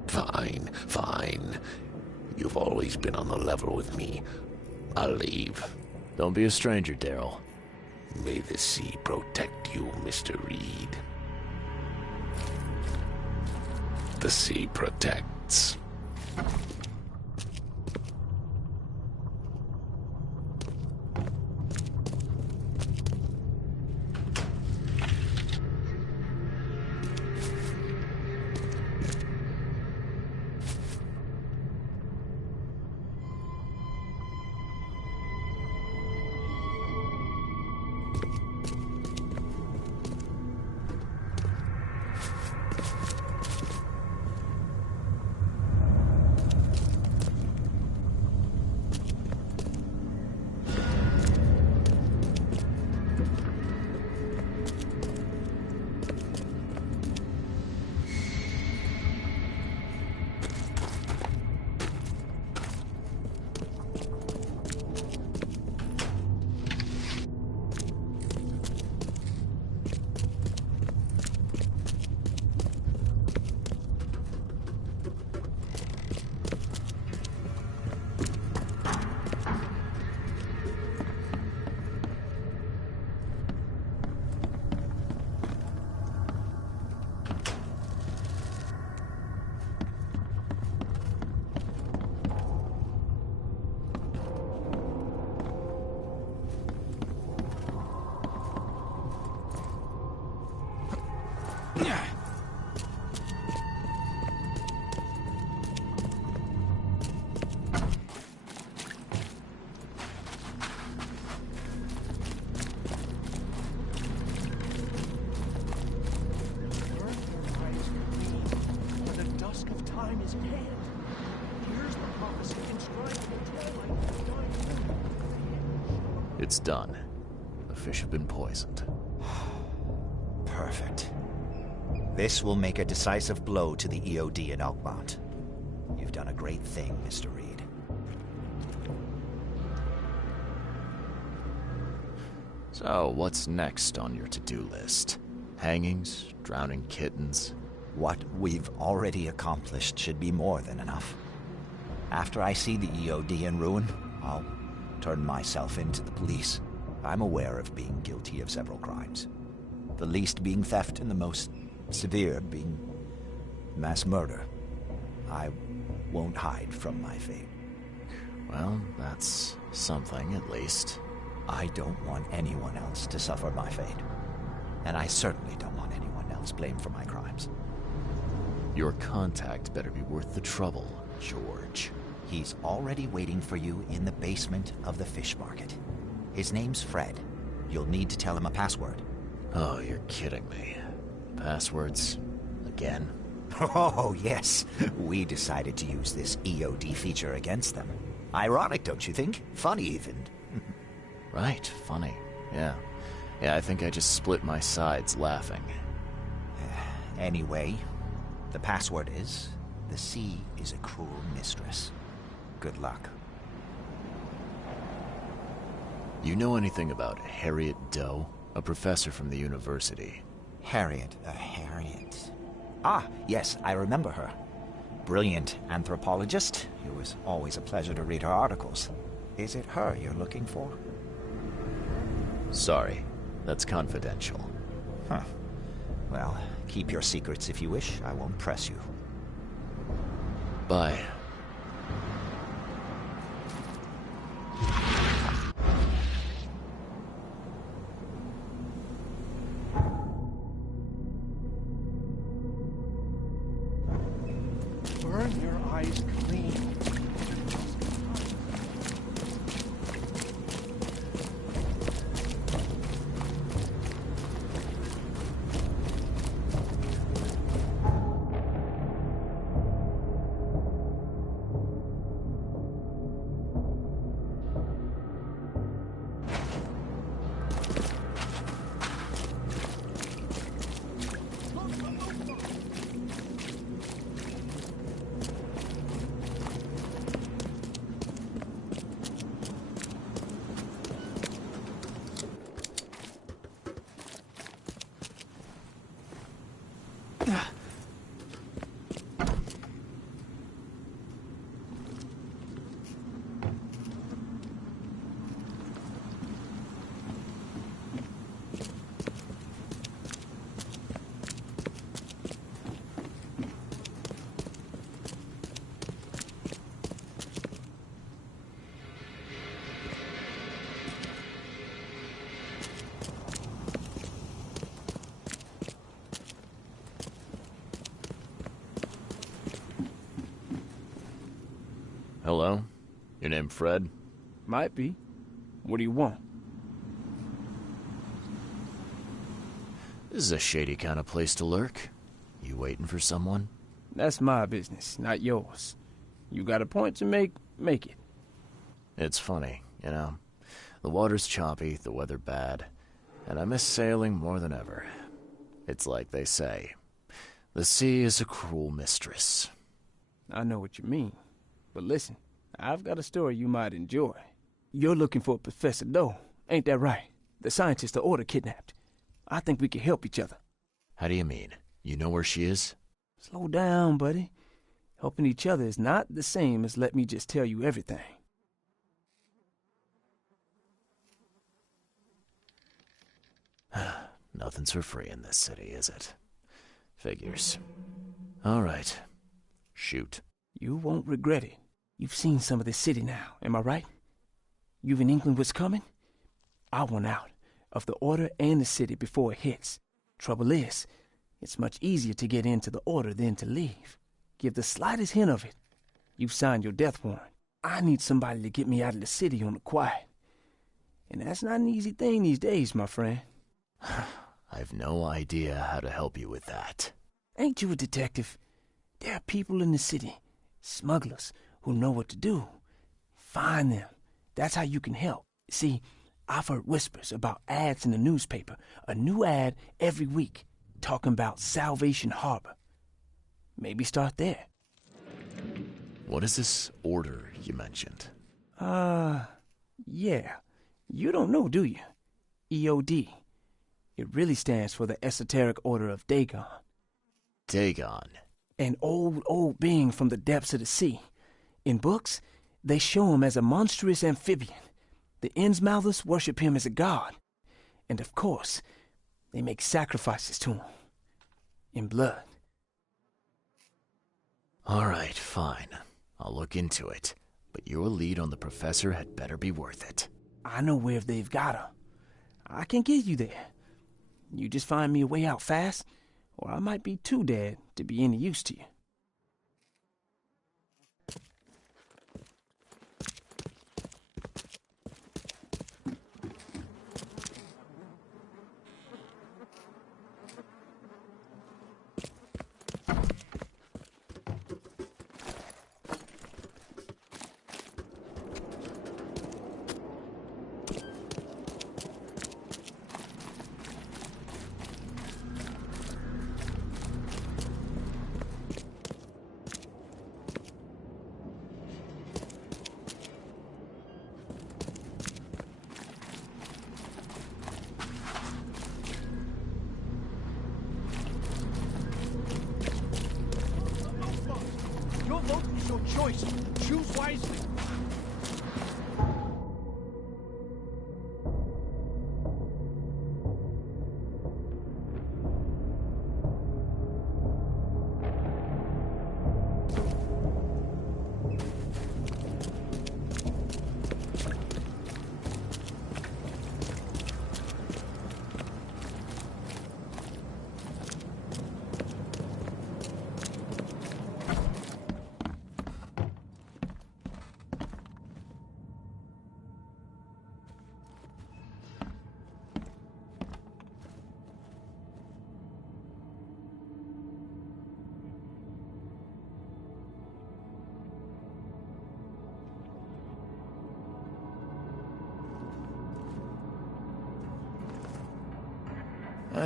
Fine, fine. You've always been on the level with me. I'll leave. Don't be a stranger, Daryl. May the sea protect you, Mr. Reed. The sea protects. It's done. The fish have been poisoned. Perfect. This will make a decisive blow to the EOD in Oakmont. You've done a great thing, Mr. Reed. So, what's next on your to-do list? Hangings? Drowning kittens? What we've already accomplished should be more than enough. After I see the EOD in ruin, I'll turn myself into the police. I'm aware of being guilty of several crimes. The least being theft and the most severe being mass murder. I won't hide from my fate. Well, that's something, at least. I don't want anyone else to suffer my fate. And I certainly don't want anyone else blamed for my crimes. Your contact better be worth the trouble, George. He's already waiting for you in the basement of the fish market. His name's Fred. You'll need to tell him a password. Oh, you're kidding me. Passwords? Again? Oh, yes. We decided to use this EOD feature against them. Ironic, don't you think? Funny, even. Right, funny. Yeah, I think I just split my sides laughing. Anyway, the password is, the sea is a cruel mistress. Good luck. You know anything about Harriet Doe? A professor from the university. Harriet. Ah, yes, I remember her. Brilliant anthropologist. It was always a pleasure to read her articles. Is it her you're looking for? Sorry, that's confidential. Huh. Well, keep your secrets if you wish. I won't press you. Bye. Burn your eyes clean. Hello? Your name Fred? Might be. What do you want? This is a shady kind of place to lurk. You waiting for someone? That's my business, not yours. You got a point to make it. It's funny, you know. The water's choppy, the weather bad, and I miss sailing more than ever. It's like they say, the sea is a cruel mistress. I know what you mean. But listen, I've got a story you might enjoy. You're looking for Professor Doe, ain't that right? The scientist the Order kidnapped. I think we can help each other. How do you mean? You know where she is? Slow down, buddy. Helping each other is not the same as let me just tell you everything. Nothing's for free in this city, is it? Figures. All right. Shoot. You won't regret it. You've seen some of this city now, am I right? You've in England what's coming? I want out of the Order and the city before it hits. Trouble is, it's much easier to get into the Order than to leave. Give the slightest hint of it. You've signed your death warrant. I need somebody to get me out of the city on the quiet. And that's not an easy thing these days, my friend. I've no idea how to help you with that. Ain't you a detective? There are people in the city, smugglers, who know what to do. Find them. That's how you can help. See, I've heard whispers about ads in the newspaper. A new ad every week, talking about Salvation Harbor. Maybe start there. What is this order you mentioned? Yeah. You don't know, do you? EOD. It really stands for the Esoteric Order of Dagon. Dagon? An old being from the depths of the sea. In books, they show him as a monstrous amphibian. The Innsmouthers worship him as a god. And of course, they make sacrifices to him. In blood. All right, fine. I'll look into it. But your lead on the professor had better be worth it. I know where they've got her. I can get you there. You just find me a way out fast, or I might be too dead to be any use to you. Your vote is your choice. Choose wisely.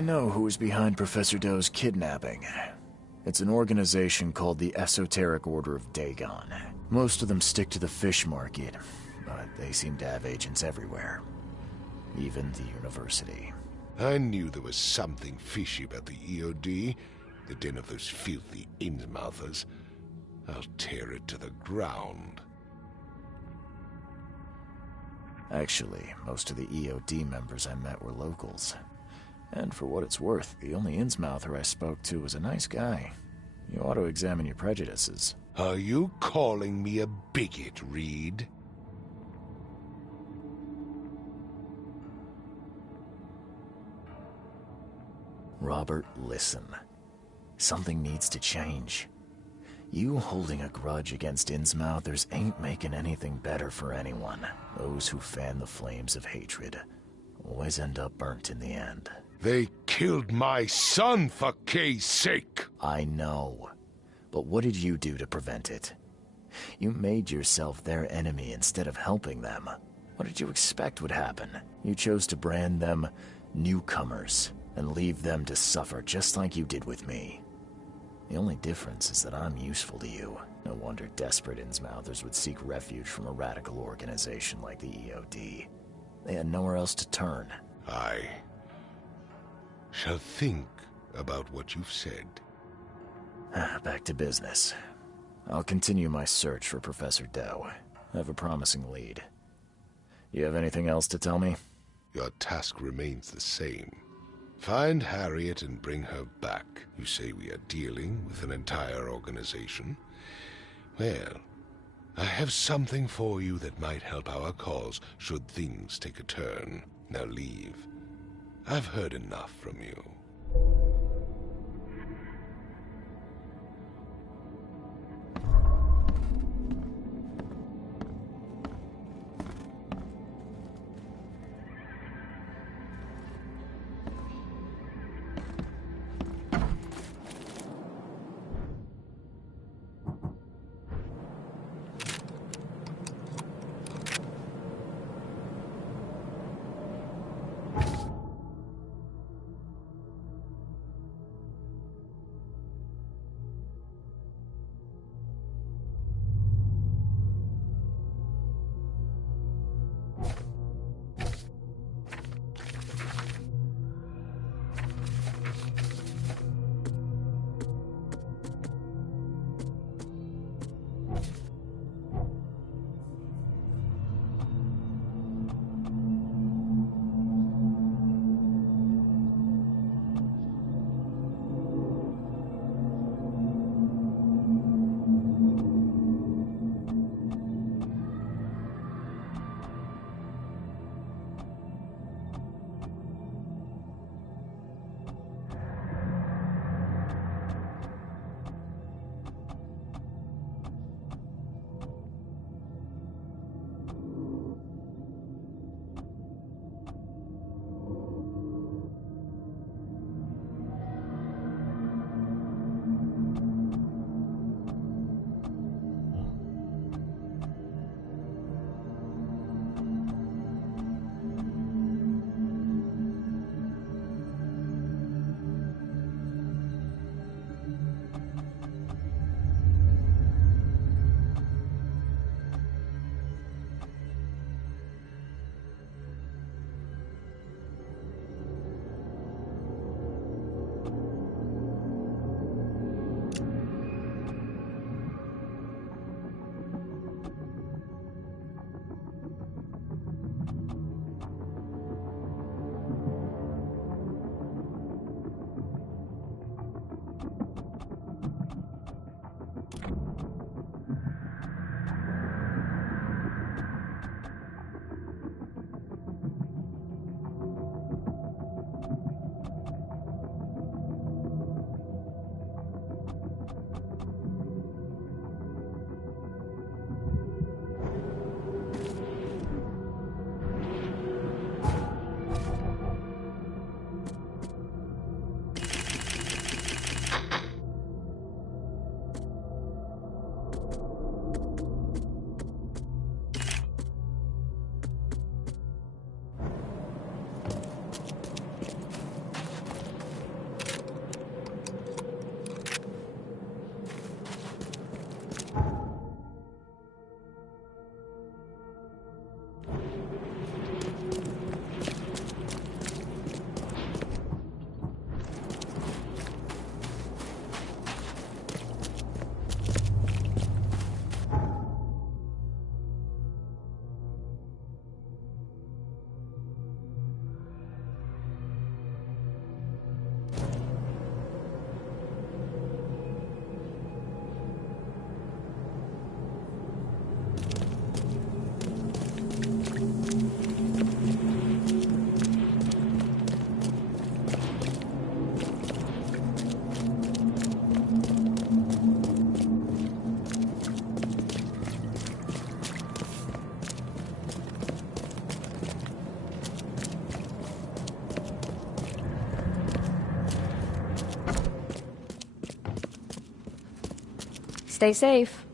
I know who is behind Professor Doe's kidnapping. It's an organization called the Esoteric Order of Dagon. Most of them stick to the fish market, but they seem to have agents everywhere. Even the university. I knew there was something fishy about the EOD, the den of those filthy Innsmouthers. I'll tear it to the ground. Actually, most of the EOD members I met were locals. And for what it's worth, the only Innsmouther I spoke to was a nice guy. You ought to examine your prejudices. Are you calling me a bigot, Reed? Robert, listen. Something needs to change. You holding a grudge against Innsmouthers ain't making anything better for anyone. Those who fan the flames of hatred always end up burnt in the end. They killed my son, for Kay's sake! I know. But what did you do to prevent it? You made yourself their enemy instead of helping them. What did you expect would happen? You chose to brand them newcomers and leave them to suffer just like you did with me. The only difference is that I'm useful to you. No wonder desperate Innsmouthers would seek refuge from a radical organization like the EOD. They had nowhere else to turn. I shall think about what you've said. Back to business. I'll continue my search for Professor Doe. I have a promising lead. You have anything else to tell me? Your task remains the same. Find Harriet and bring her back. You say we are dealing with an entire organization? Well, I have something for you that might help our cause should things take a turn. Now leave. I've heard enough from you. Stay safe.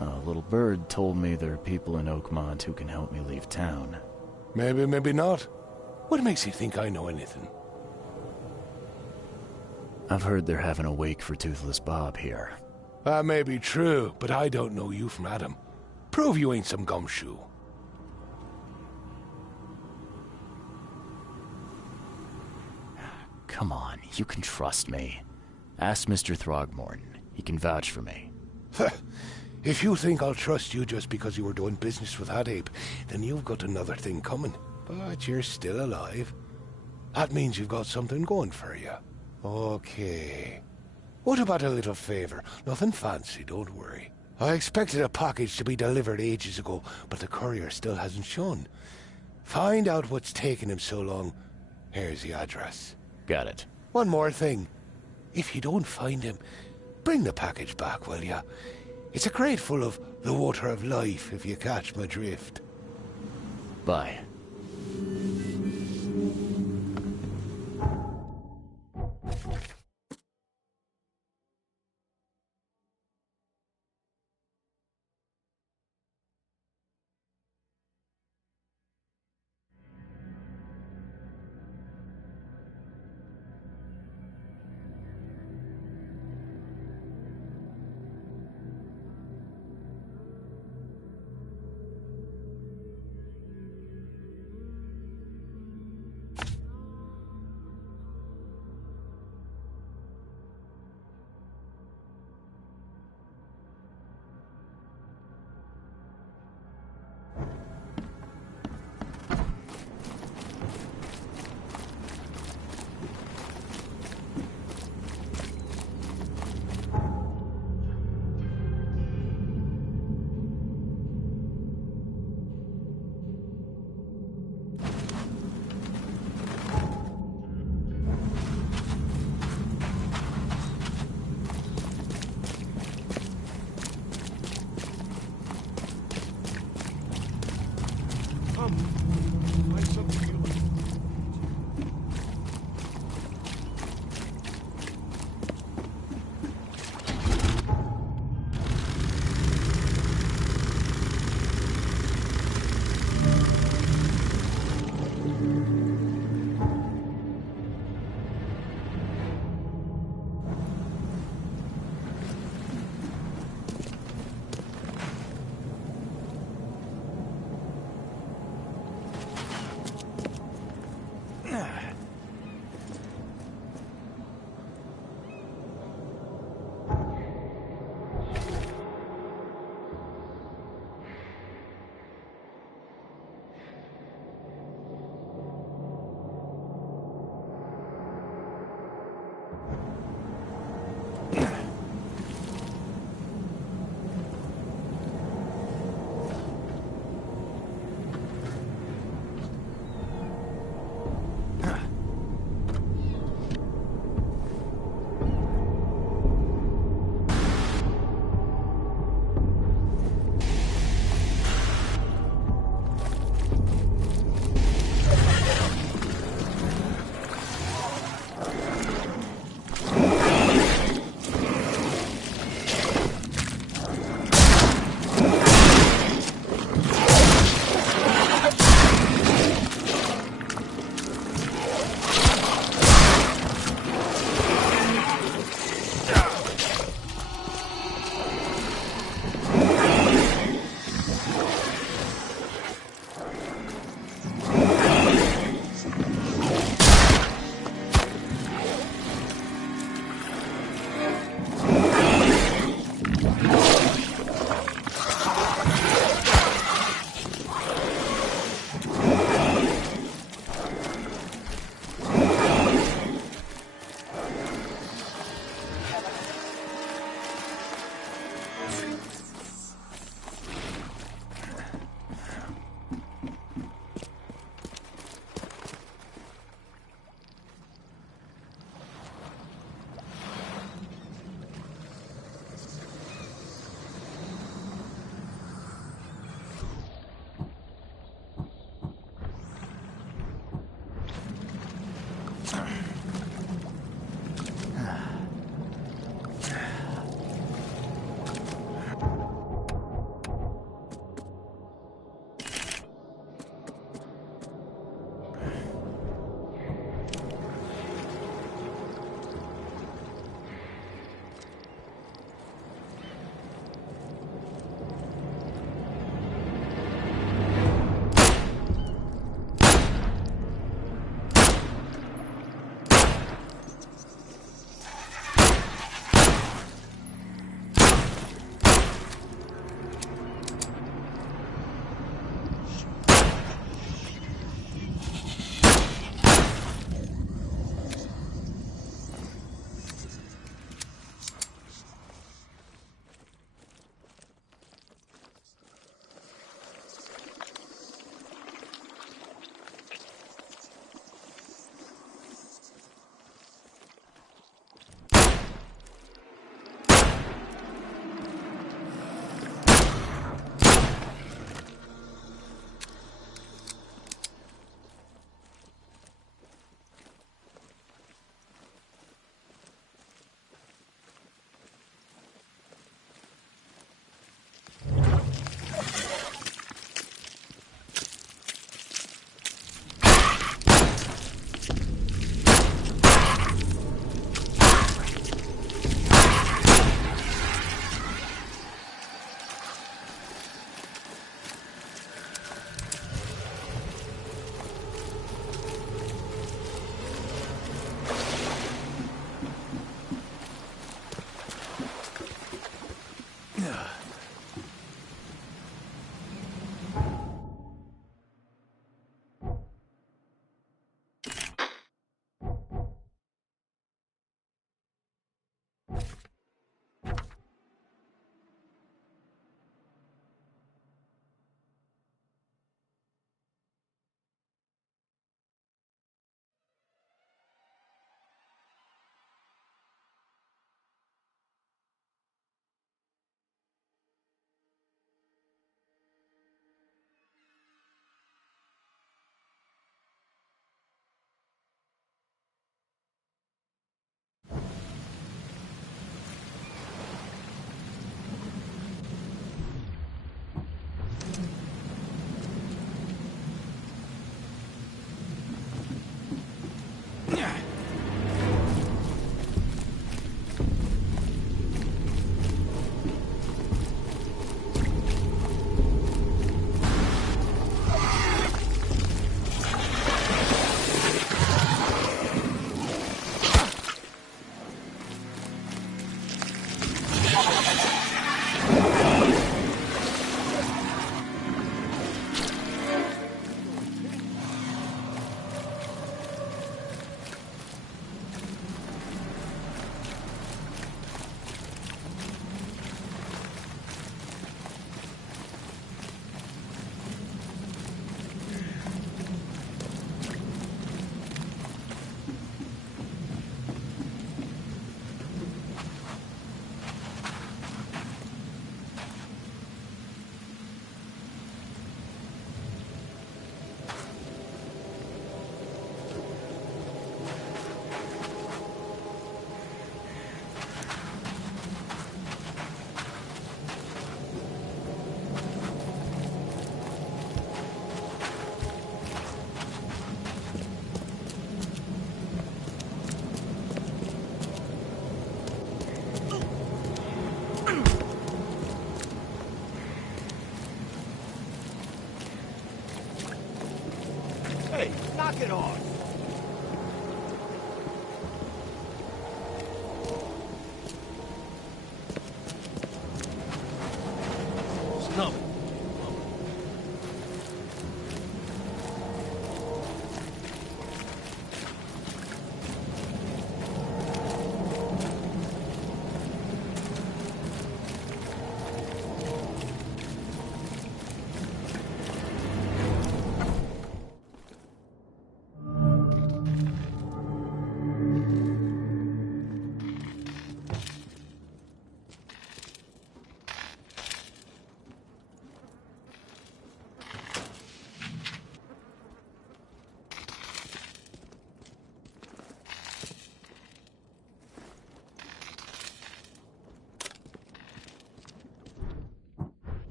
A little bird told me there are people in Oakmont who can help me leave town. Maybe, maybe not. What makes you think I know anything? I've heard they're having a wake for Toothless Bob here. That may be true, but I don't know you from Adam. Prove you ain't some gumshoe. Come on, you can trust me. Ask Mr. Throgmorton. He can vouch for me. If you think I'll trust you just because you were doing business with that ape, then you've got another thing coming. But you're still alive. That means you've got something going for you. Okay. What about a little favor? Nothing fancy, don't worry. I expected a package to be delivered ages ago, but the courier still hasn't shown. Find out what's taking him so long. Here's the address. Got it. One more thing. If you don't find him, bring the package back, will ya? It's a crate full of the water of life, if you catch my drift. Bye. Come. Find something you like. Knock it off! Snub.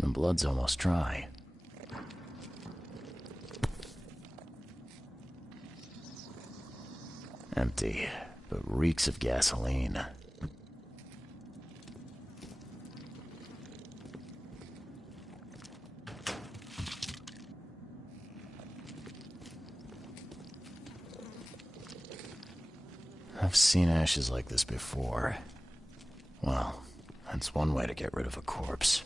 The blood's almost dry. Empty, but reeks of gasoline. I've seen ashes like this before. Well, that's one way to get rid of a corpse.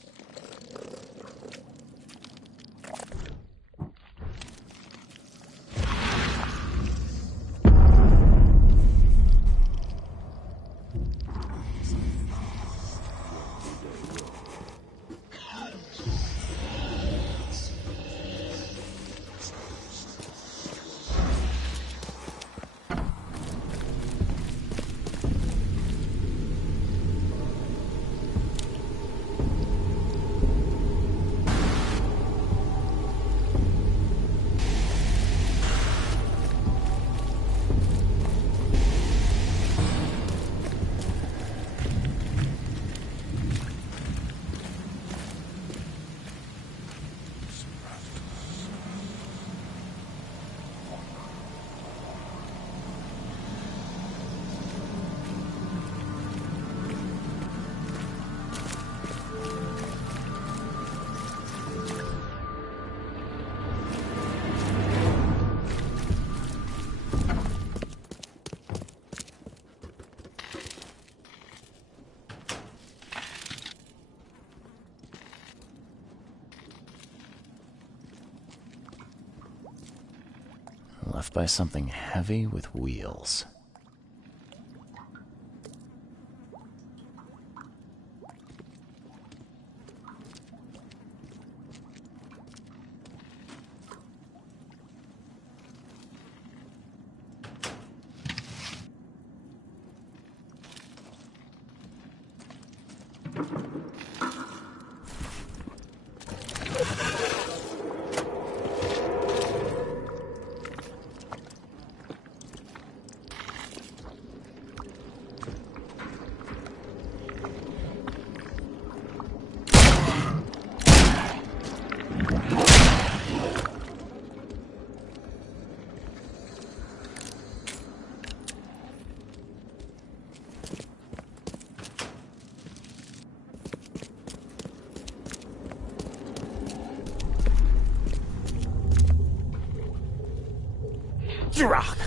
left by something heavy with wheels. Rock.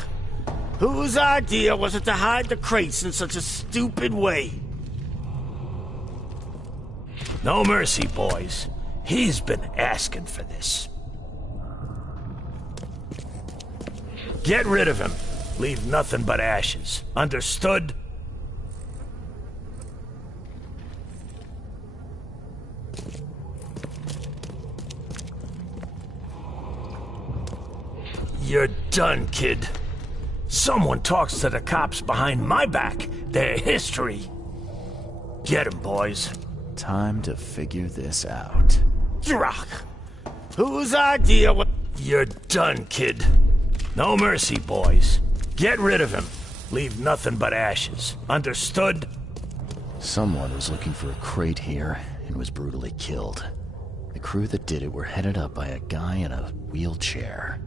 Whose idea was it to hide the crates in such a stupid way? No mercy, boys. He's been asking for this. Get rid of him. Leave nothing but ashes. Understood? You're done, kid. Someone talks to the cops behind my back. Their history. Get 'em, boys. Time to figure this out. Rock. Whose idea was... You're done, kid. No mercy, boys. Get rid of him. Leave nothing but ashes. Understood? Someone was looking for a crate here and was brutally killed. The crew that did it were headed up by a guy in a wheelchair.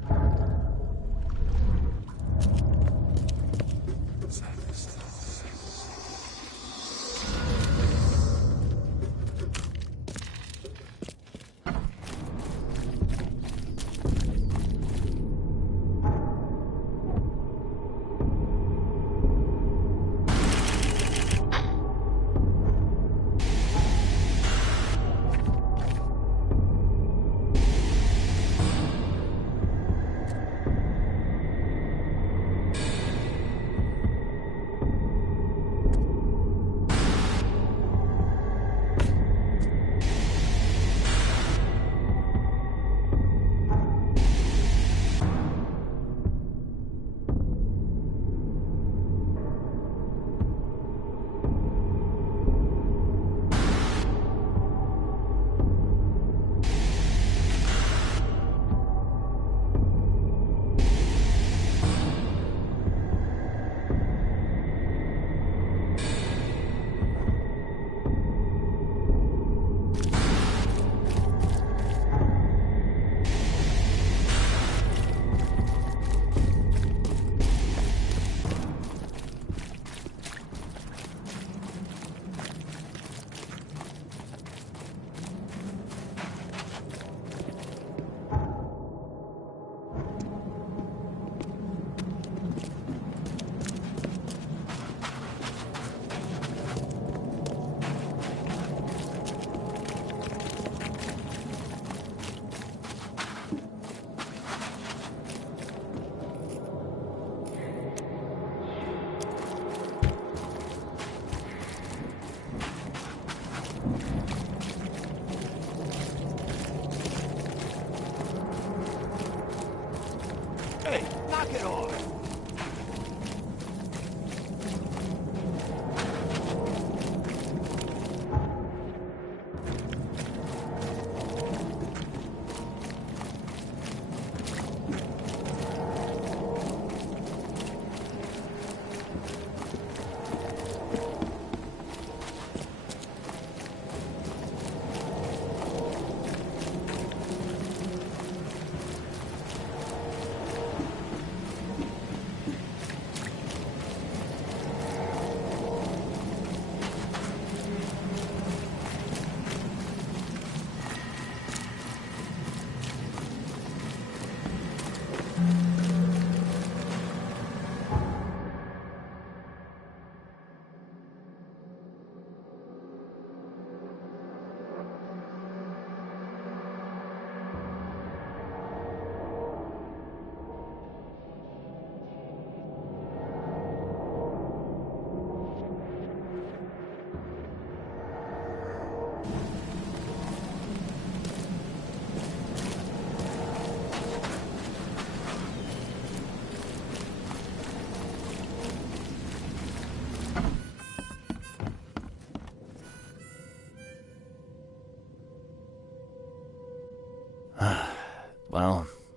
Hey, knock it off.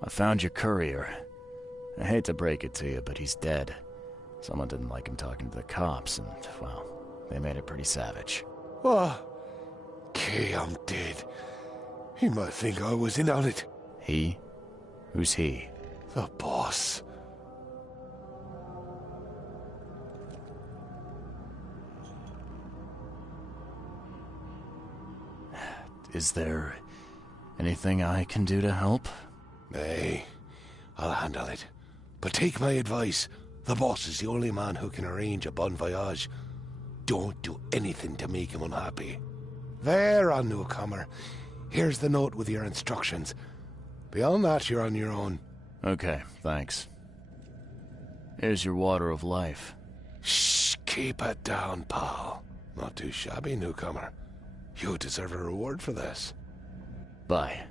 I found your courier. I hate to break it to you, but he's dead. Someone didn't like him talking to the cops, and, well, they made it pretty savage. What? Okay, I'm dead. He might think I was in on it. He? Who's he? The boss. Is there anything I can do to help? Nay, I'll handle it. But take my advice. The boss is the only man who can arrange a bon voyage. Don't do anything to make him unhappy. There, on newcomer. Here's the note with your instructions. Beyond that, you're on your own. Okay, thanks. Here's your water of life. Shh, keep it down, pal. Not too shabby, newcomer. You deserve a reward for this. Bye.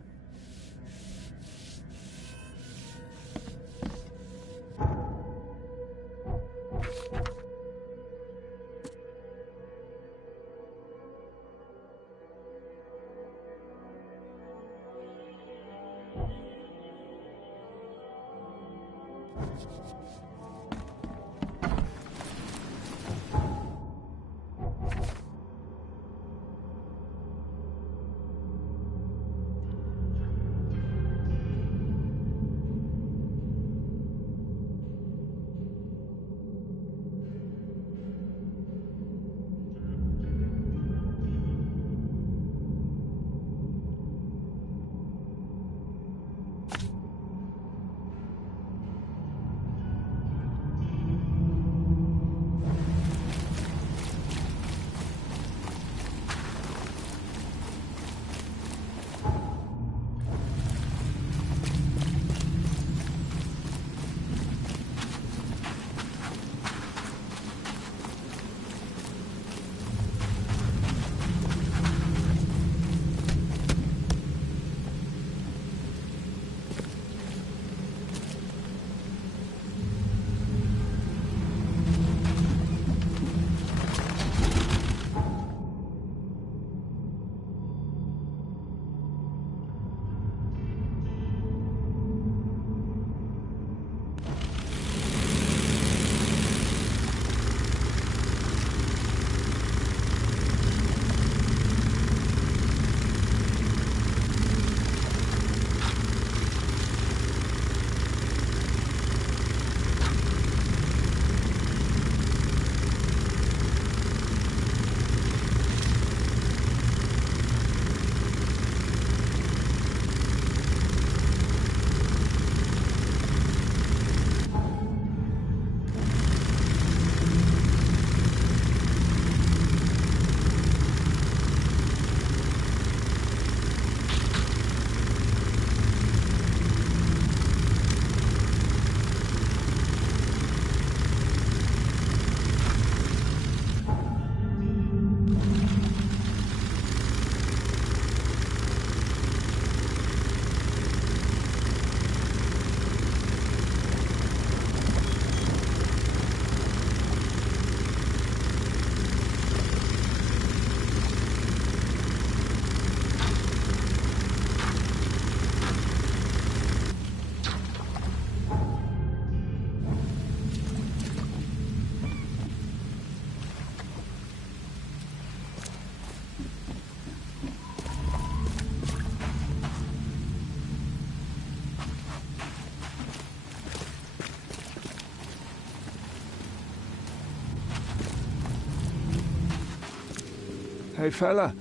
Hey, fella.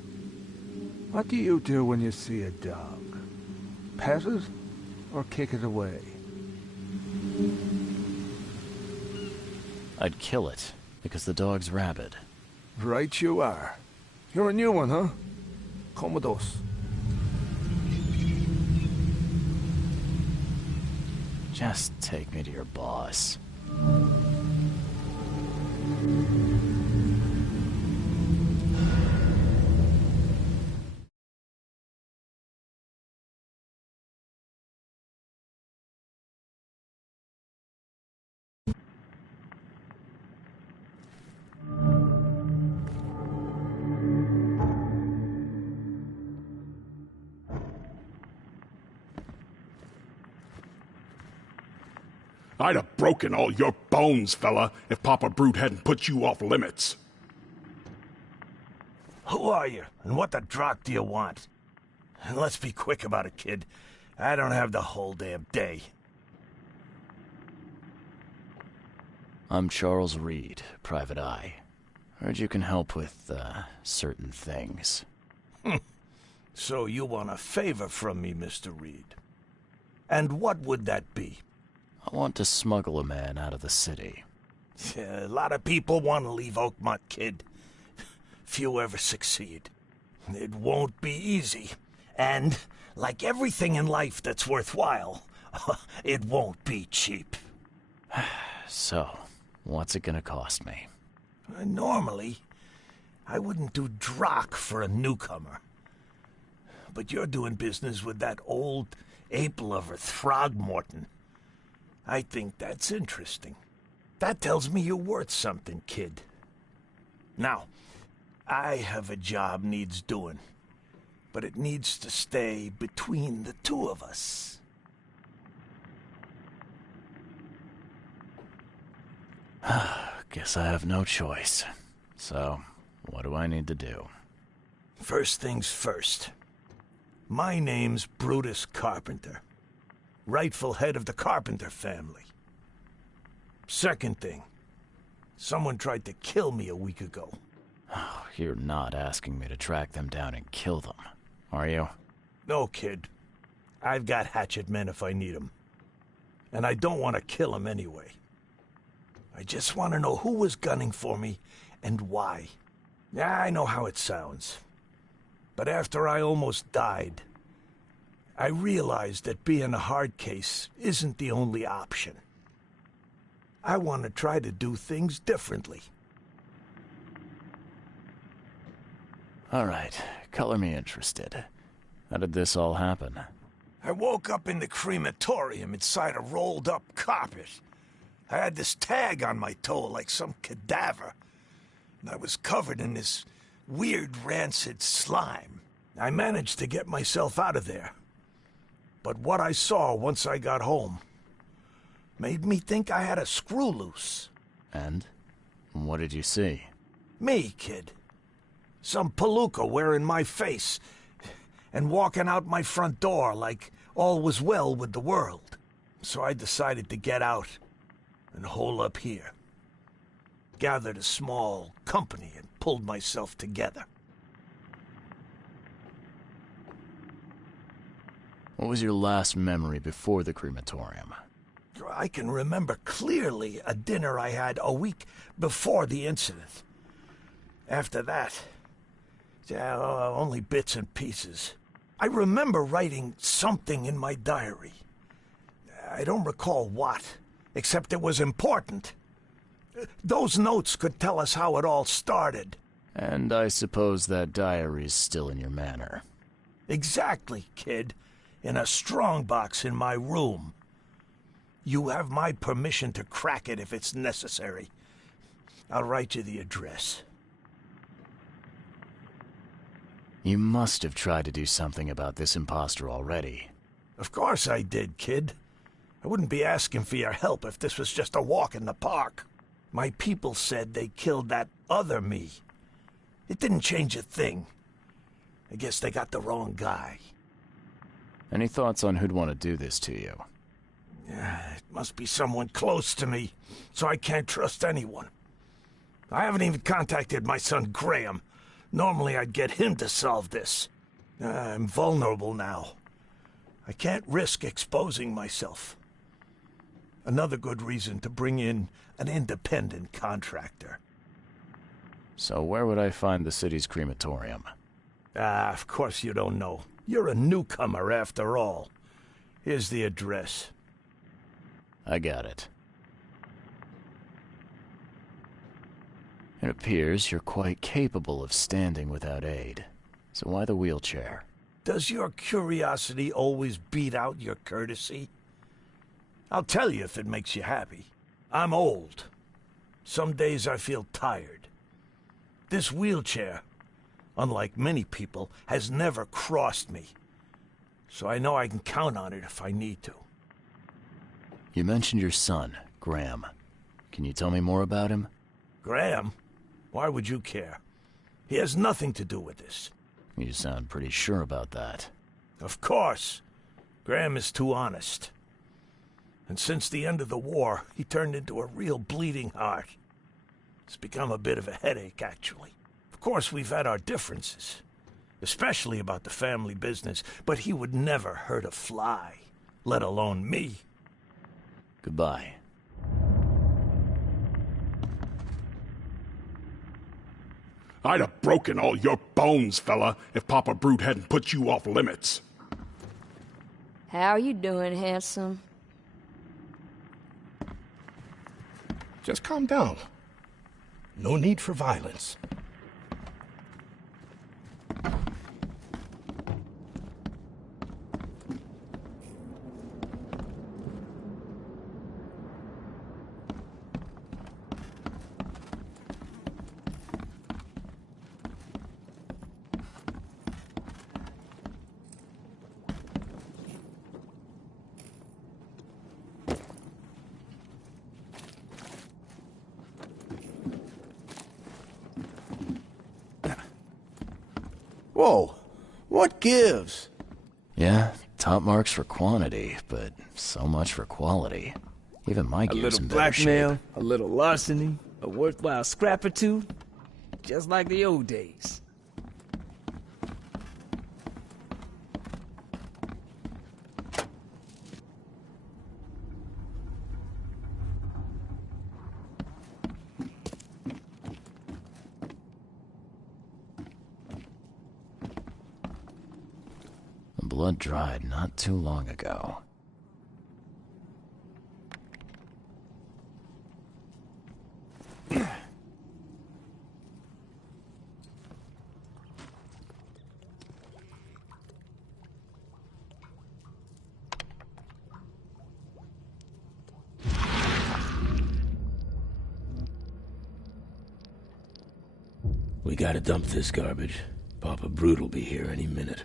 What do you do when you see a dog? Pet it or kick it away? I'd kill it, because the dog's rabid. Right you are. You're a new one, huh? Come with us. Just take me to your boss. I'd have broken all your bones, fella, if Papa Brute hadn't put you off limits. Who are you, and what the drock do you want? And let's be quick about it, kid. I don't have the whole damn day. I'm Charles Reed, Private Eye. Heard you can help with, certain things. So you want a favor from me, Mr. Reed. And what would that be? I want to smuggle a man out of the city. A lot of people want to leave Oakmont, kid. Few ever succeed. It won't be easy. And, like everything in life that's worthwhile, it won't be cheap. So, what's it gonna cost me? Normally, I wouldn't do drock for a newcomer. But you're doing business with that old ape-lover Throgmorton. I think that's interesting. That tells me you're worth something, kid. Now, I have a job needs doing, but it needs to stay between the two of us. Guess I have no choice. So, what do I need to do? First things first. My name's Brutus Carpenter, rightful head of the Carpenter family. Second thing, someone tried to kill me a week ago. Oh, you're not asking me to track them down and kill them, are you? No, kid. I've got hatchet men if I need them. And I don't want to kill them anyway. I just want to know who was gunning for me and why. Yeah, I know how it sounds. But after I almost died, I realized that being a hard case isn't the only option. I want to try to do things differently. All right, color me interested. How did this all happen? I woke up in the crematorium inside a rolled-up carpet. I had this tag on my toe like some cadaver, and I was covered in this weird rancid slime. I managed to get myself out of there. But what I saw once I got home made me think I had a screw loose. And? What did you see? Me, kid. Some palooka wearing my face and walking out my front door like all was well with the world. So I decided to get out and hole up here. Gathered a small company and pulled myself together. What was your last memory before the crematorium? I can remember clearly a dinner I had a week before the incident. After that, only bits and pieces. I remember writing something in my diary. I don't recall what, except it was important. Those notes could tell us how it all started. And I suppose that diary's still in your manor. Exactly, kid. In a strongbox in my room. You have my permission to crack it if it's necessary. I'll write you the address. You must have tried to do something about this imposter already. Of course I did, kid. I wouldn't be asking for your help if this was just a walk in the park. My people said they killed that other me. It didn't change a thing. I guess they got the wrong guy. Any thoughts on who'd want to do this to you? It must be someone close to me, so I can't trust anyone. I haven't even contacted my son Graham. Normally I'd get him to solve this. I'm vulnerable now. I can't risk exposing myself. Another good reason to bring in an independent contractor. So where would I find the city's crematorium? Of course you don't know. You're a newcomer after all. Here's the address. I got it. It appears you're quite capable of standing without aid. So why the wheelchair? Does your curiosity always beat out your courtesy? I'll tell you if it makes you happy. I'm old. Some days I feel tired. This wheelchair, unlike many people, has never crossed me. So I know I can count on it if I need to. You mentioned your son, Graham. Can you tell me more about him? Graham? Why would you care? He has nothing to do with this. You sound pretty sure about that. Of course. Graham is too honest. And since the end of the war, he turned into a real bleeding heart. It's become a bit of a headache, actually. Of course, we've had our differences, especially about the family business, but he would never hurt a fly, let alone me. Goodbye. I'd have broken all your bones, fella, if Papa Brute hadn't put you off limits. How are you doing, handsome? Just calm down. No need for violence. Whoa, what gives? Yeah, top marks for quantity, but so much for quality. Even my gear's in better shape. A little blackmail, a little larceny, a worthwhile scrap or two, just like the old days. Blood dried not too long ago. We gotta dump this garbage. Papa Brute will be here any minute.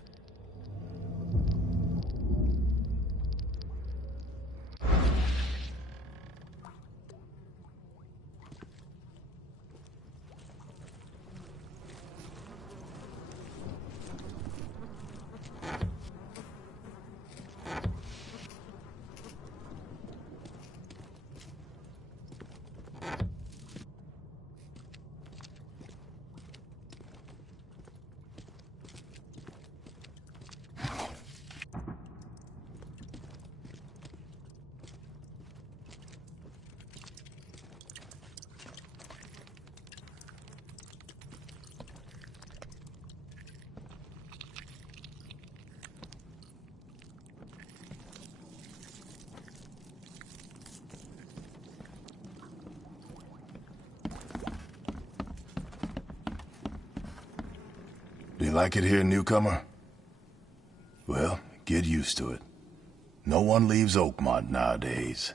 Do you like it here, newcomer? Well, get used to it. No one leaves Oakmont nowadays.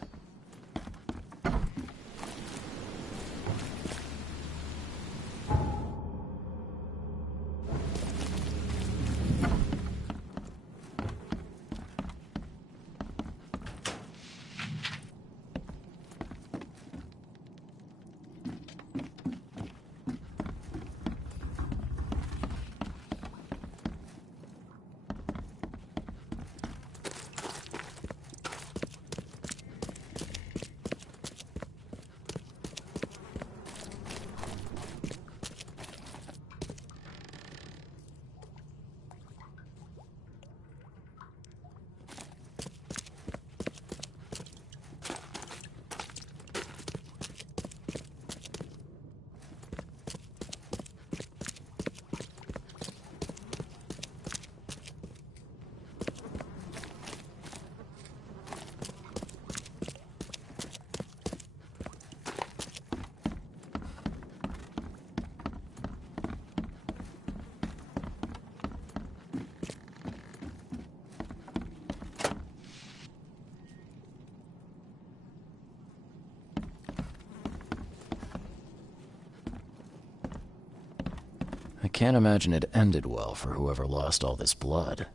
I can't imagine it ended well for whoever lost all this blood.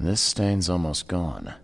This stain's almost gone.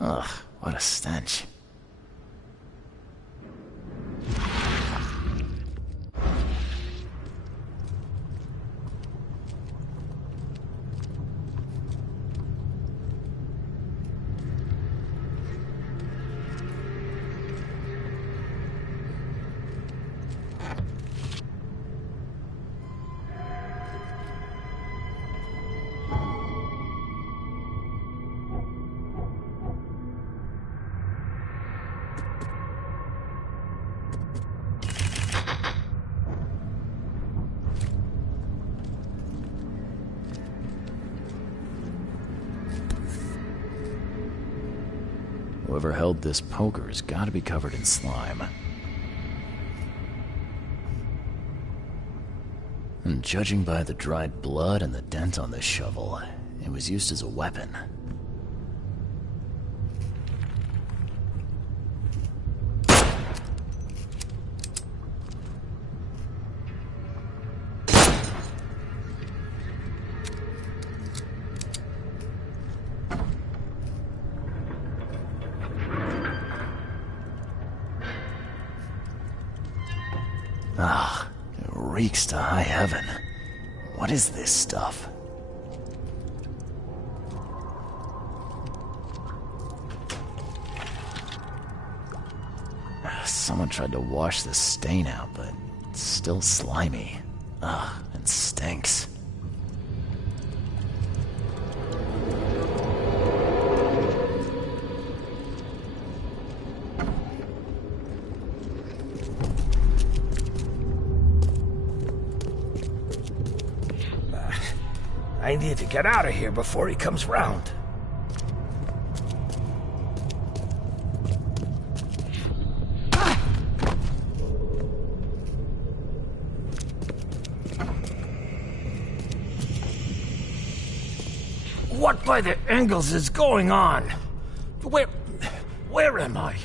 Ugh, what a stench. Whoever held this poker has got to be covered in slime. And judging by the dried blood and the dent on this shovel, it was used as a weapon. Ah, it reeks to high heaven. What is this stuff? Someone tried to wash the stain out, but it's still slimy. Ugh, and stinks. I need to get out of here before he comes round. What by the angles is going on? Where am I?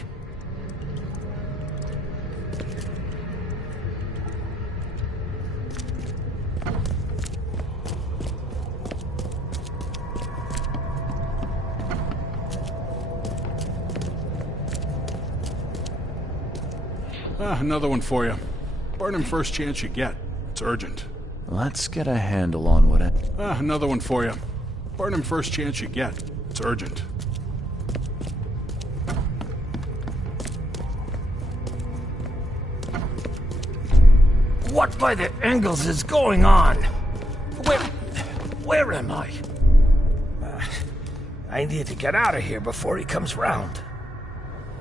Another one for you. Burn him first chance you get. It's urgent. Let's get a handle on what it... Another one for you. Burn him first chance you get. It's urgent. What by the angles is going on? Where am I? I need to get out of here before he comes round.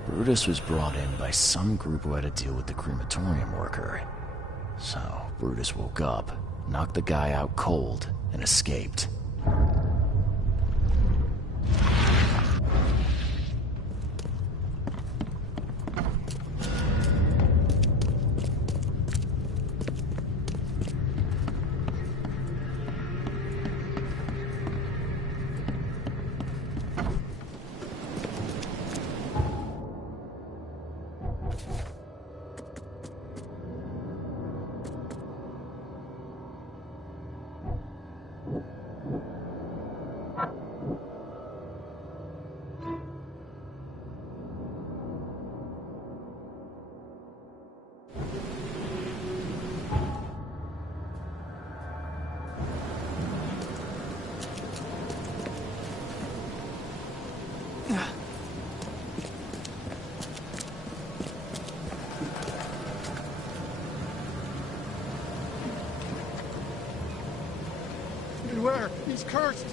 Brutus was brought in by some group who had to deal with the crematorium worker. So, Brutus woke up, knocked the guy out cold, and escaped. Beware, he's cursed.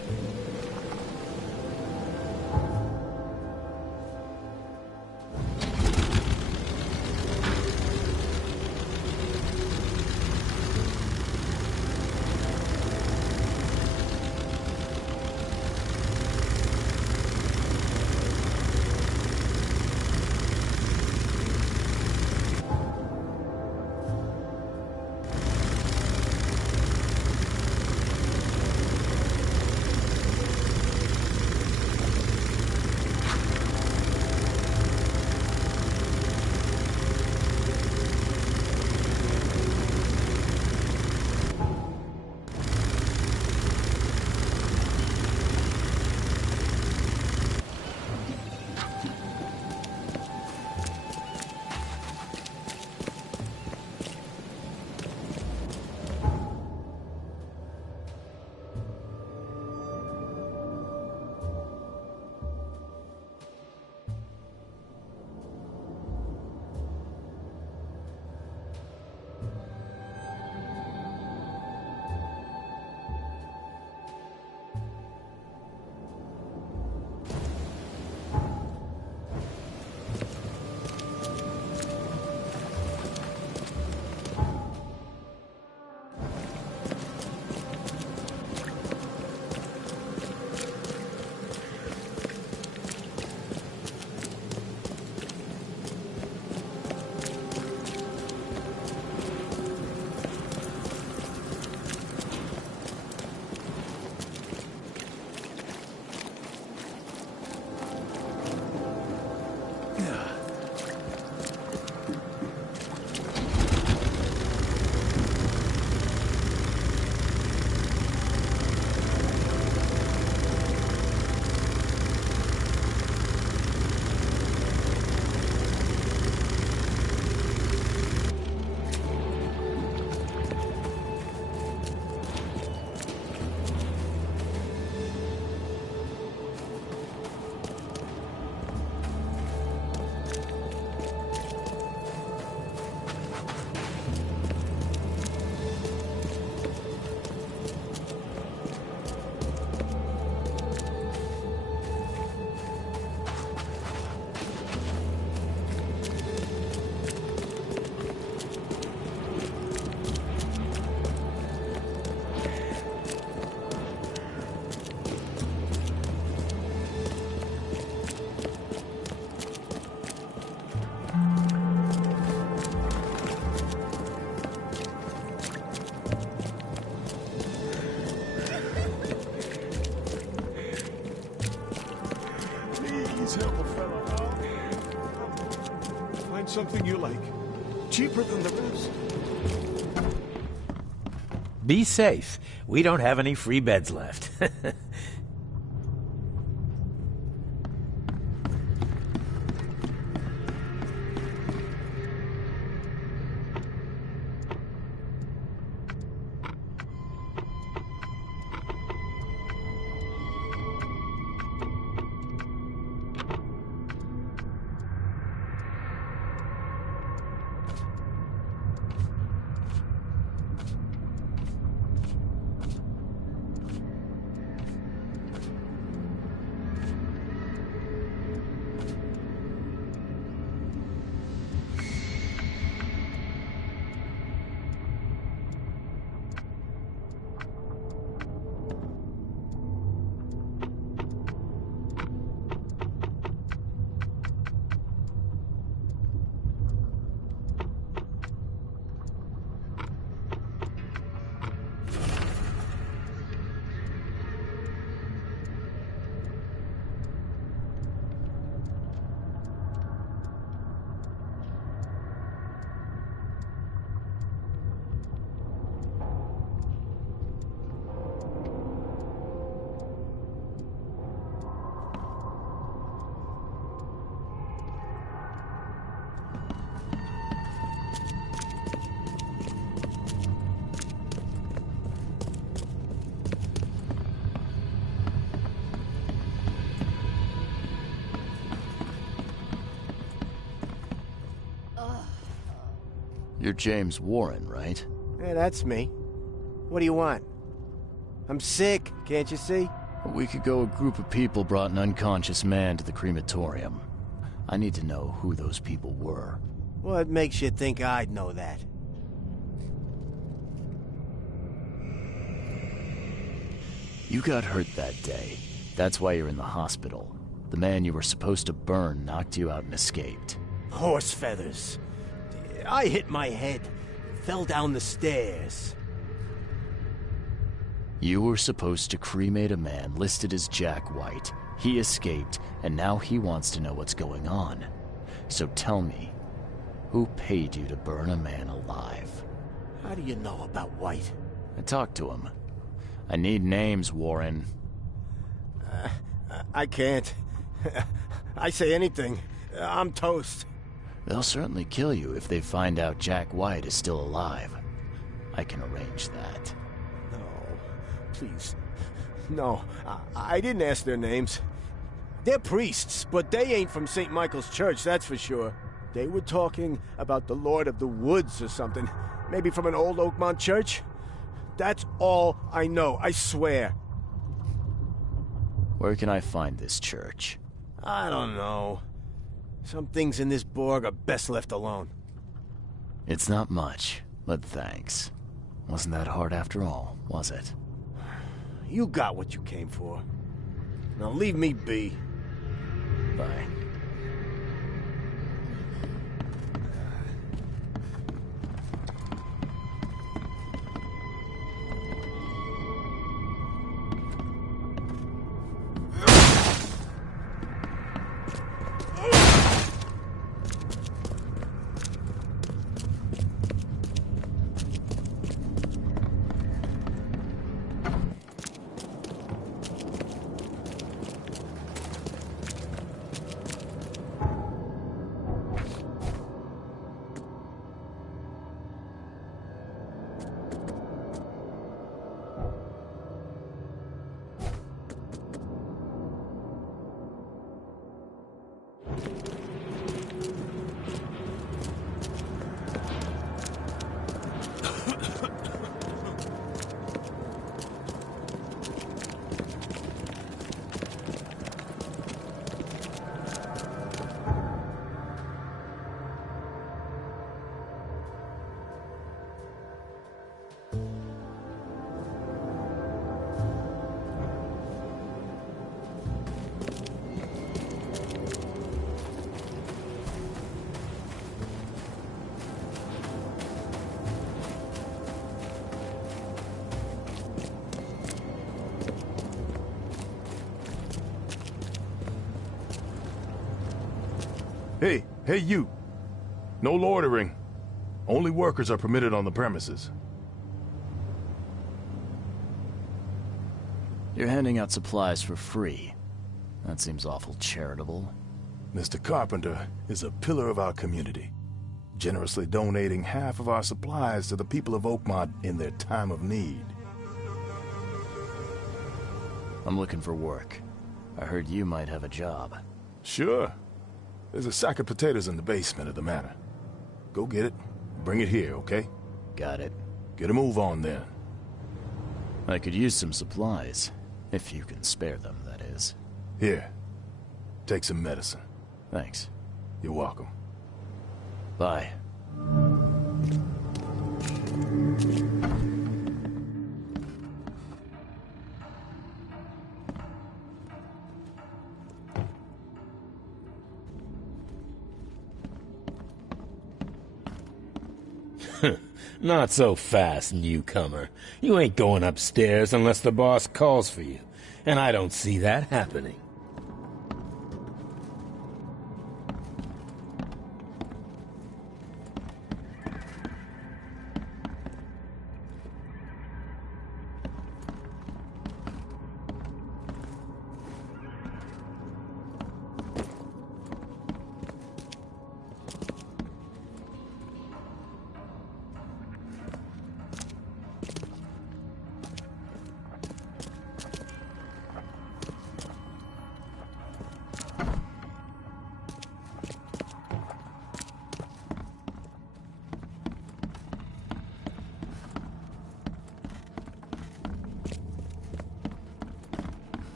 something you like. Cheaper than the rest. Be safe. We don't have any free beds left. You're James Warren, right? Yeah, that's me. What do you want? I'm sick, can't you see? A week ago, a group of people brought an unconscious man to the crematorium. I need to know who those people were. What makes you think I'd know that? You got hurt that day. That's why you're in the hospital. The man you were supposed to burn knocked you out and escaped. Horse feathers. I hit my head. Fell down the stairs. You were supposed to cremate a man listed as Jack White. He escaped, and now he wants to know what's going on. So tell me, who paid you to burn a man alive? How do you know about White? I talked to him. I need names, Warren. I can't. I say anything. I'm toast. They'll certainly kill you if they find out Jack White is still alive. I can arrange that. No, please. No, I didn't ask their names. They're priests, but they ain't from St. Michael's Church, that's for sure. They were talking about the Lord of the Woods or something. Maybe from an old Oakmont church? That's all I know, I swear. Where can I find this church? I don't know. Some things in this Borg are best left alone. It's not much, but thanks. Wasn't that hard after all, was it? You got what you came for. Now leave me be. Bye. Hey, you. No loitering. Only workers are permitted on the premises. You're handing out supplies for free. That seems awful charitable. Mr. Carpenter is a pillar of our community, generously donating half of our supplies to the people of Oakmont in their time of need. I'm looking for work. I heard you might have a job. Sure. There's a sack of potatoes in the basement of the manor. Go get it. Bring it here, okay? Got it. Get a move on then. I could use some supplies. If you can spare them, that is. Here. Take some medicine. Thanks. You're welcome. Bye. Not so fast, newcomer. You ain't going upstairs unless the boss calls for you, and I don't see that happening.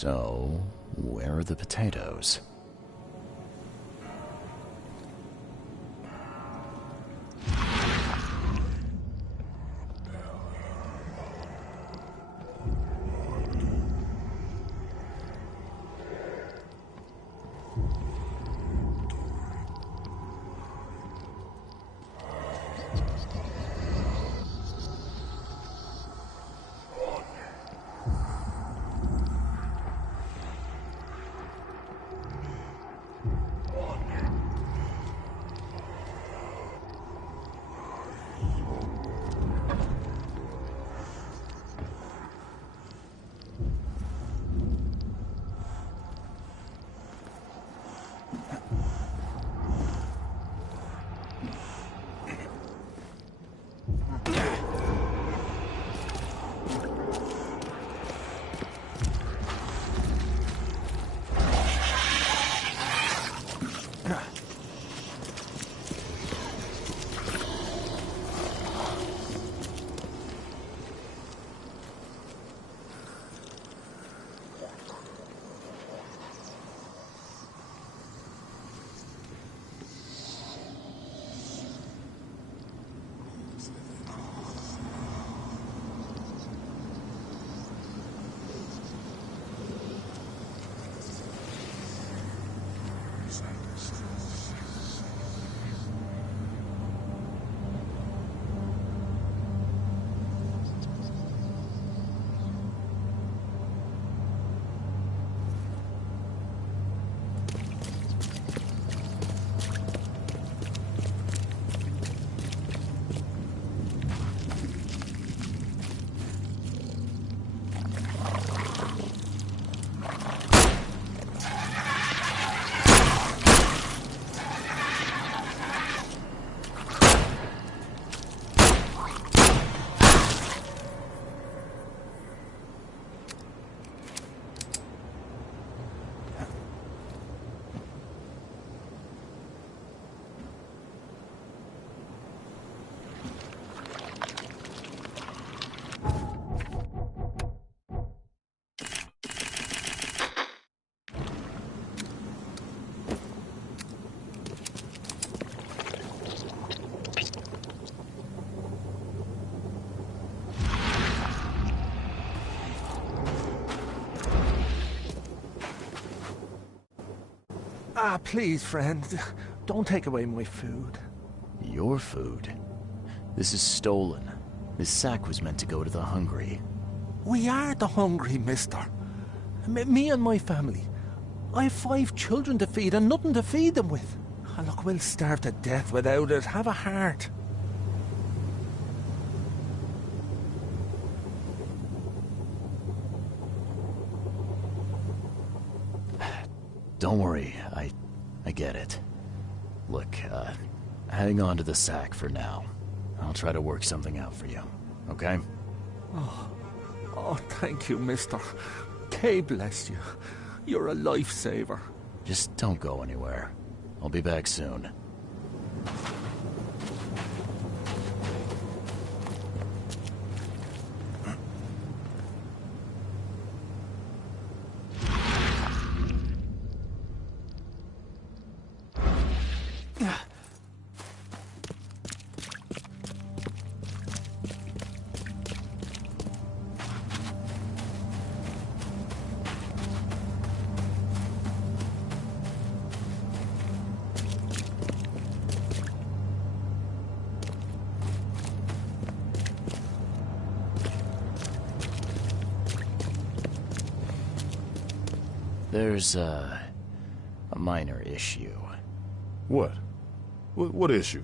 So, where are the potatoes? Please, friend. Don't take away my food. Your food? This is stolen. This sack was meant to go to the hungry. We are the hungry, mister. Me and my family. I have 5 children to feed and nothing to feed them with. And look, we'll starve to death without it. Have a heart. Don't worry, I get it. Look, hang on to the sack for now. I'll try to work something out for you, okay? Oh, thank you, mister. Kay bless you. You're a lifesaver. Just don't go anywhere. I'll be back soon. There's a minor issue. What? What issue?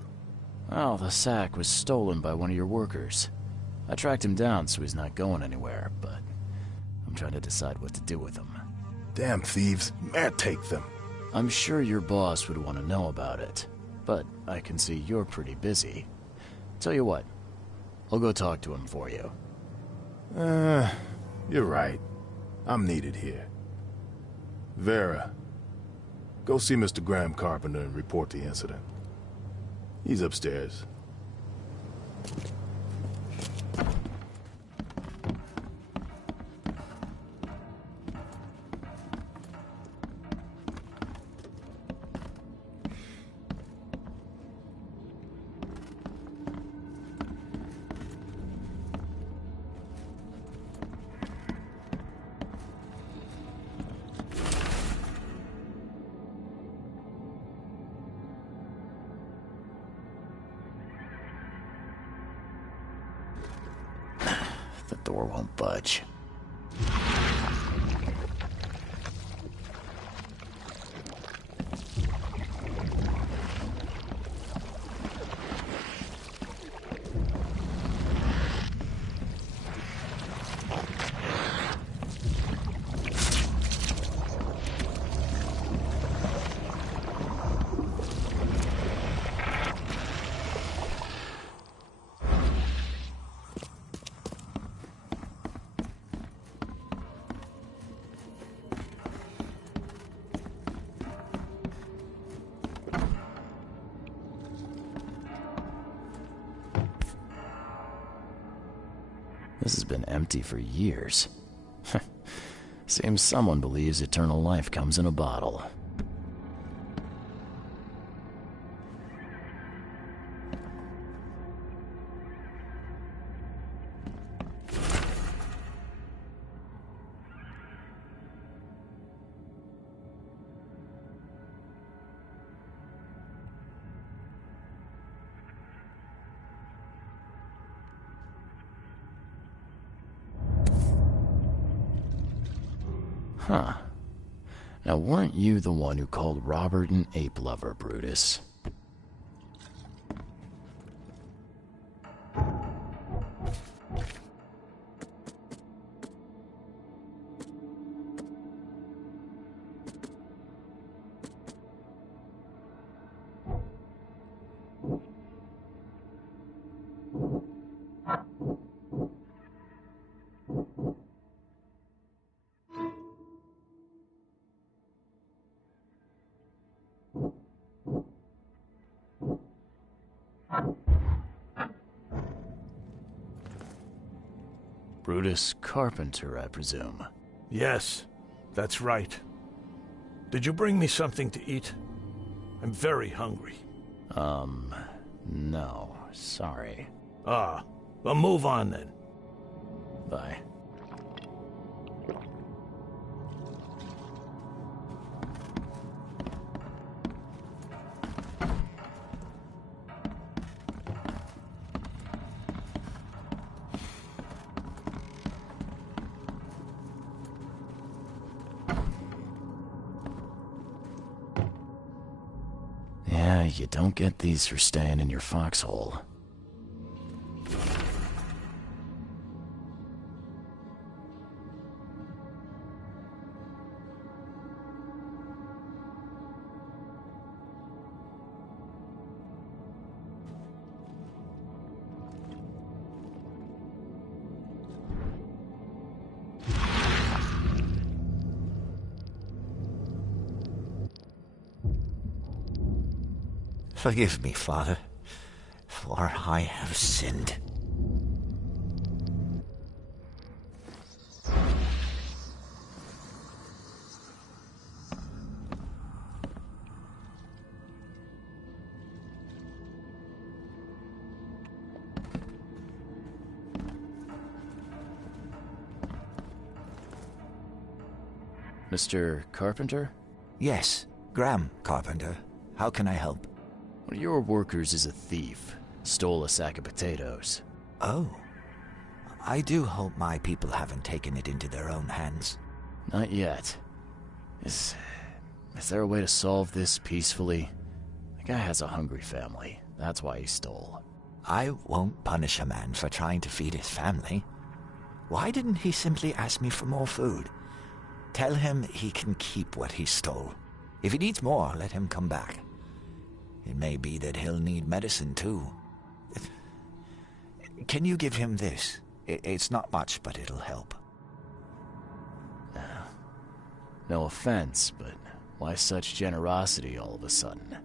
Well, the sack was stolen by one of your workers. I tracked him down so he's not going anywhere, but I'm trying to decide what to do with him. Damn thieves. Man, take them. I'm sure your boss would want to know about it, but I can see you're pretty busy. Tell you what, I'll go talk to him for you. You're right. I'm needed here. Vera, go see Mr. Graham Carpenter and report the incident. He's upstairs. The door won't budge. This has been empty for years. Seems someone believes eternal life comes in a bottle. Huh. Now, weren't you the one who called Robert an ape lover, Brutus? Brutus Carpenter, I presume. Yes, that's right. Did you bring me something to eat? I'm very hungry. No, sorry. Ah, well, move on then. Bye. Yeah, you don't get these for staying in your foxhole. Forgive me, Father, for I have sinned. Mr. Carpenter? Yes, Graham Carpenter. How can I help? One of your workers is a thief. Stole a sack of potatoes. Oh. I do hope my people haven't taken it into their own hands. Not yet. Is there a way to solve this peacefully? The guy has a hungry family. That's why he stole. I won't punish a man for trying to feed his family. Why didn't he simply ask me for more food? Tell him he can keep what he stole. If he needs more, let him come back. It may be that he'll need medicine, too. Can you give him this? It's not much, but it'll help. No offense, but why such generosity all of a sudden?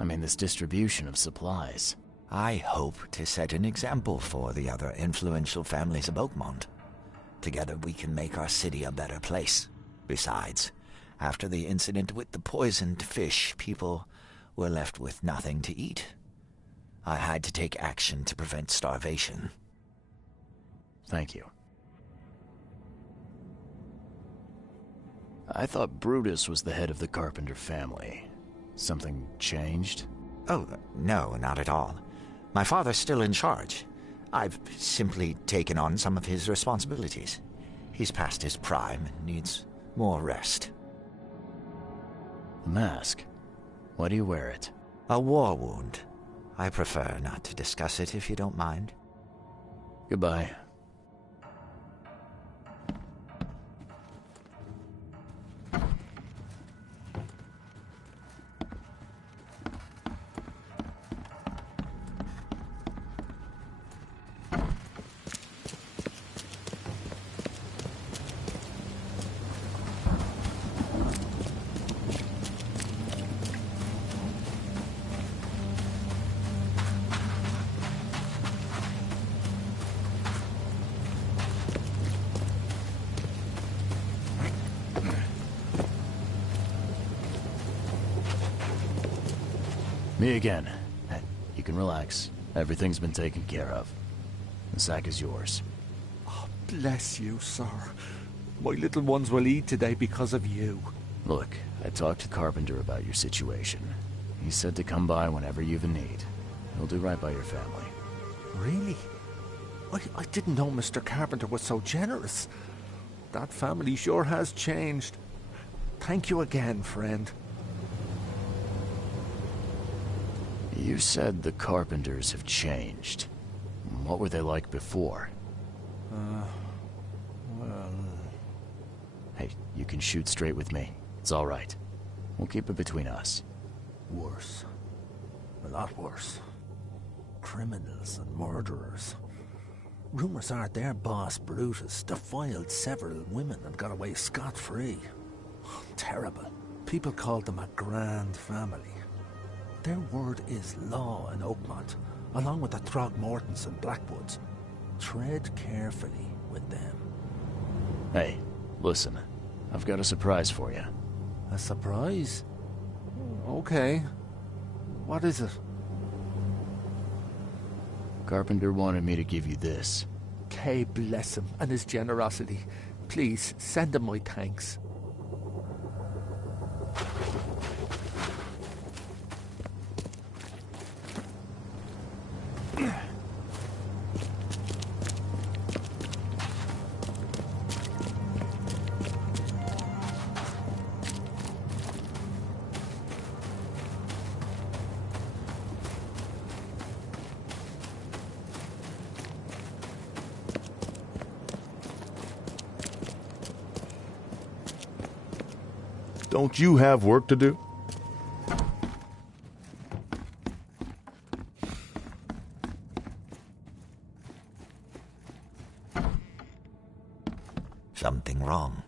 I mean, this distribution of supplies. I hope to set an example for the other influential families of Oakmont. Together we can make our city a better place. Besides, after the incident with the poisoned fish, people were left with nothing to eat. I had to take action to prevent starvation. Thank you. I thought Brutus was the head of the Carpenter family. Something changed? Oh, no, not at all. My father's still in charge. I've simply taken on some of his responsibilities. He's past his prime and needs more rest. The mask. Why do you wear it? A war wound. I prefer not to discuss it if you don't mind. Goodbye. Me again. You can relax. Everything's been taken care of. The sack is yours. Oh, bless you, sir. My little ones will eat today because of you. Look, I talked to Carpenter about your situation. He said to come by whenever you've a need. He'll do right by your family. Really? I didn't know Mr. Carpenter was so generous. That family sure has changed. Thank you again, friend. You said the Carpenters have changed. What were they like before? Well... Hey, you can shoot straight with me. It's all right. We'll keep it between us. Worse. A lot worse. Criminals and murderers. Rumors are their boss, Brutus, defiled several women and got away scot-free. Terrible. People called them a grand family. Their word is law in Oakmont, along with the Throgmortons and Blackwoods. Tread carefully with them. Hey, listen. I've got a surprise for you. A surprise? Okay. What is it? Carpenter wanted me to give you this. Kay bless him and his generosity. Please, send him my thanks. Don't you have work to do? Something wrong.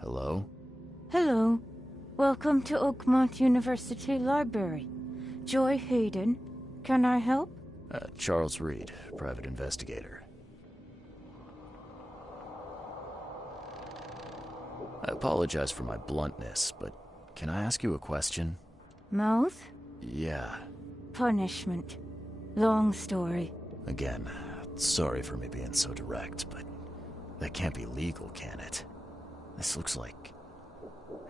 Hello? Hello. Welcome to Oakmont University Library. Joy Hayden. Can I help? Charles Reed, private investigator. I apologize for my bluntness, but can I ask you a question? Mouth? Yeah. Punishment. Long story. Again, sorry for me being so direct, but that can't be legal, can it? This looks like...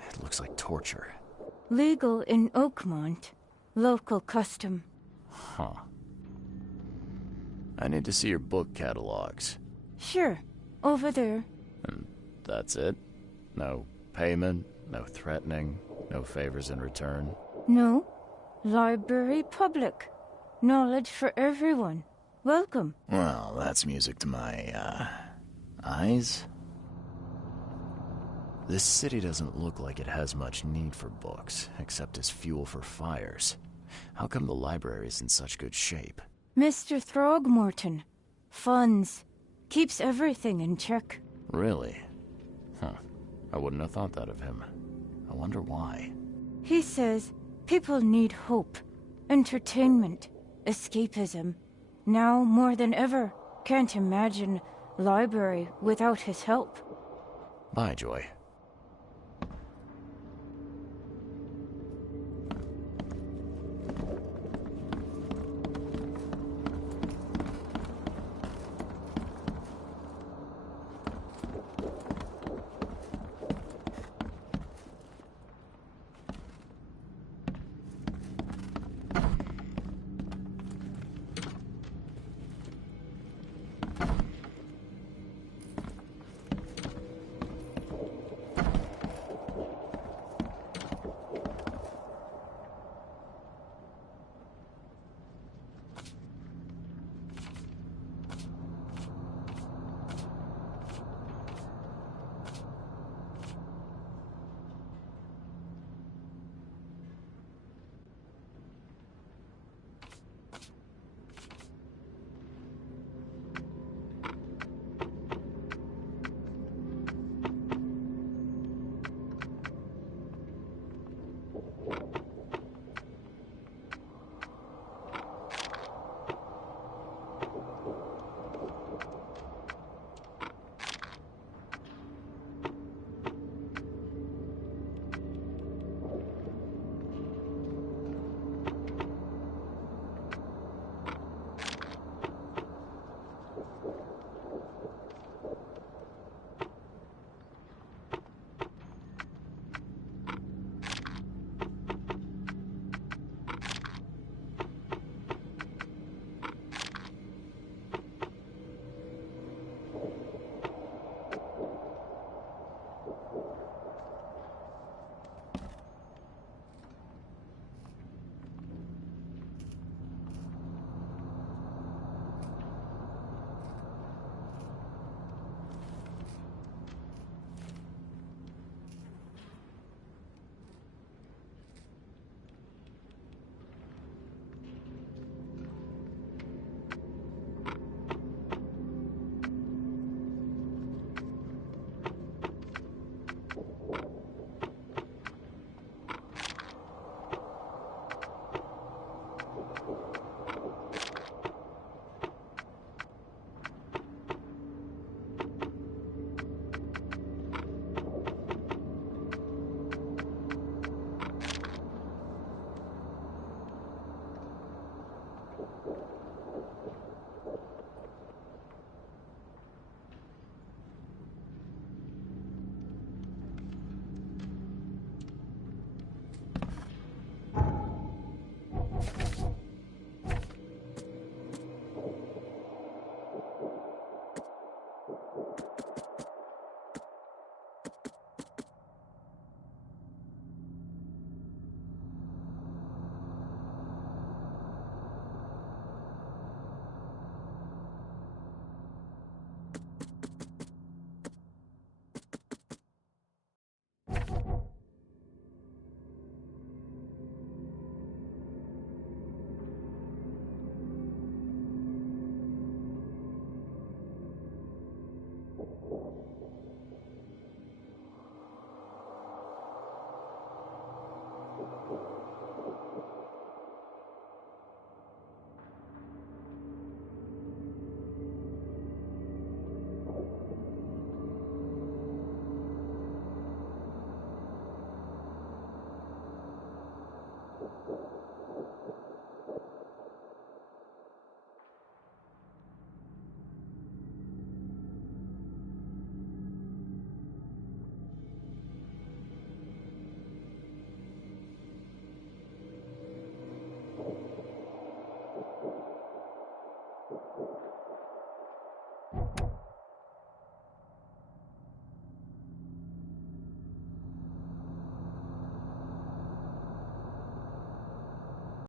it looks like torture. Legal in Oakmont. Local custom. Huh. I need to see your book catalogs. Sure. Over there. And that's it? No payment, no threatening, no favors in return? No. Library public. Knowledge for everyone. Welcome. Well, that's music to my, eyes. This city doesn't look like it has much need for books, except as fuel for fires. How come the library's in such good shape? Mr. Throgmorton. Funds. Keeps everything in check. Really? Huh. I wouldn't have thought that of him. I wonder why. He says people need hope, entertainment, escapism. Now more than ever, can't imagine library without his help. Bye, Joy.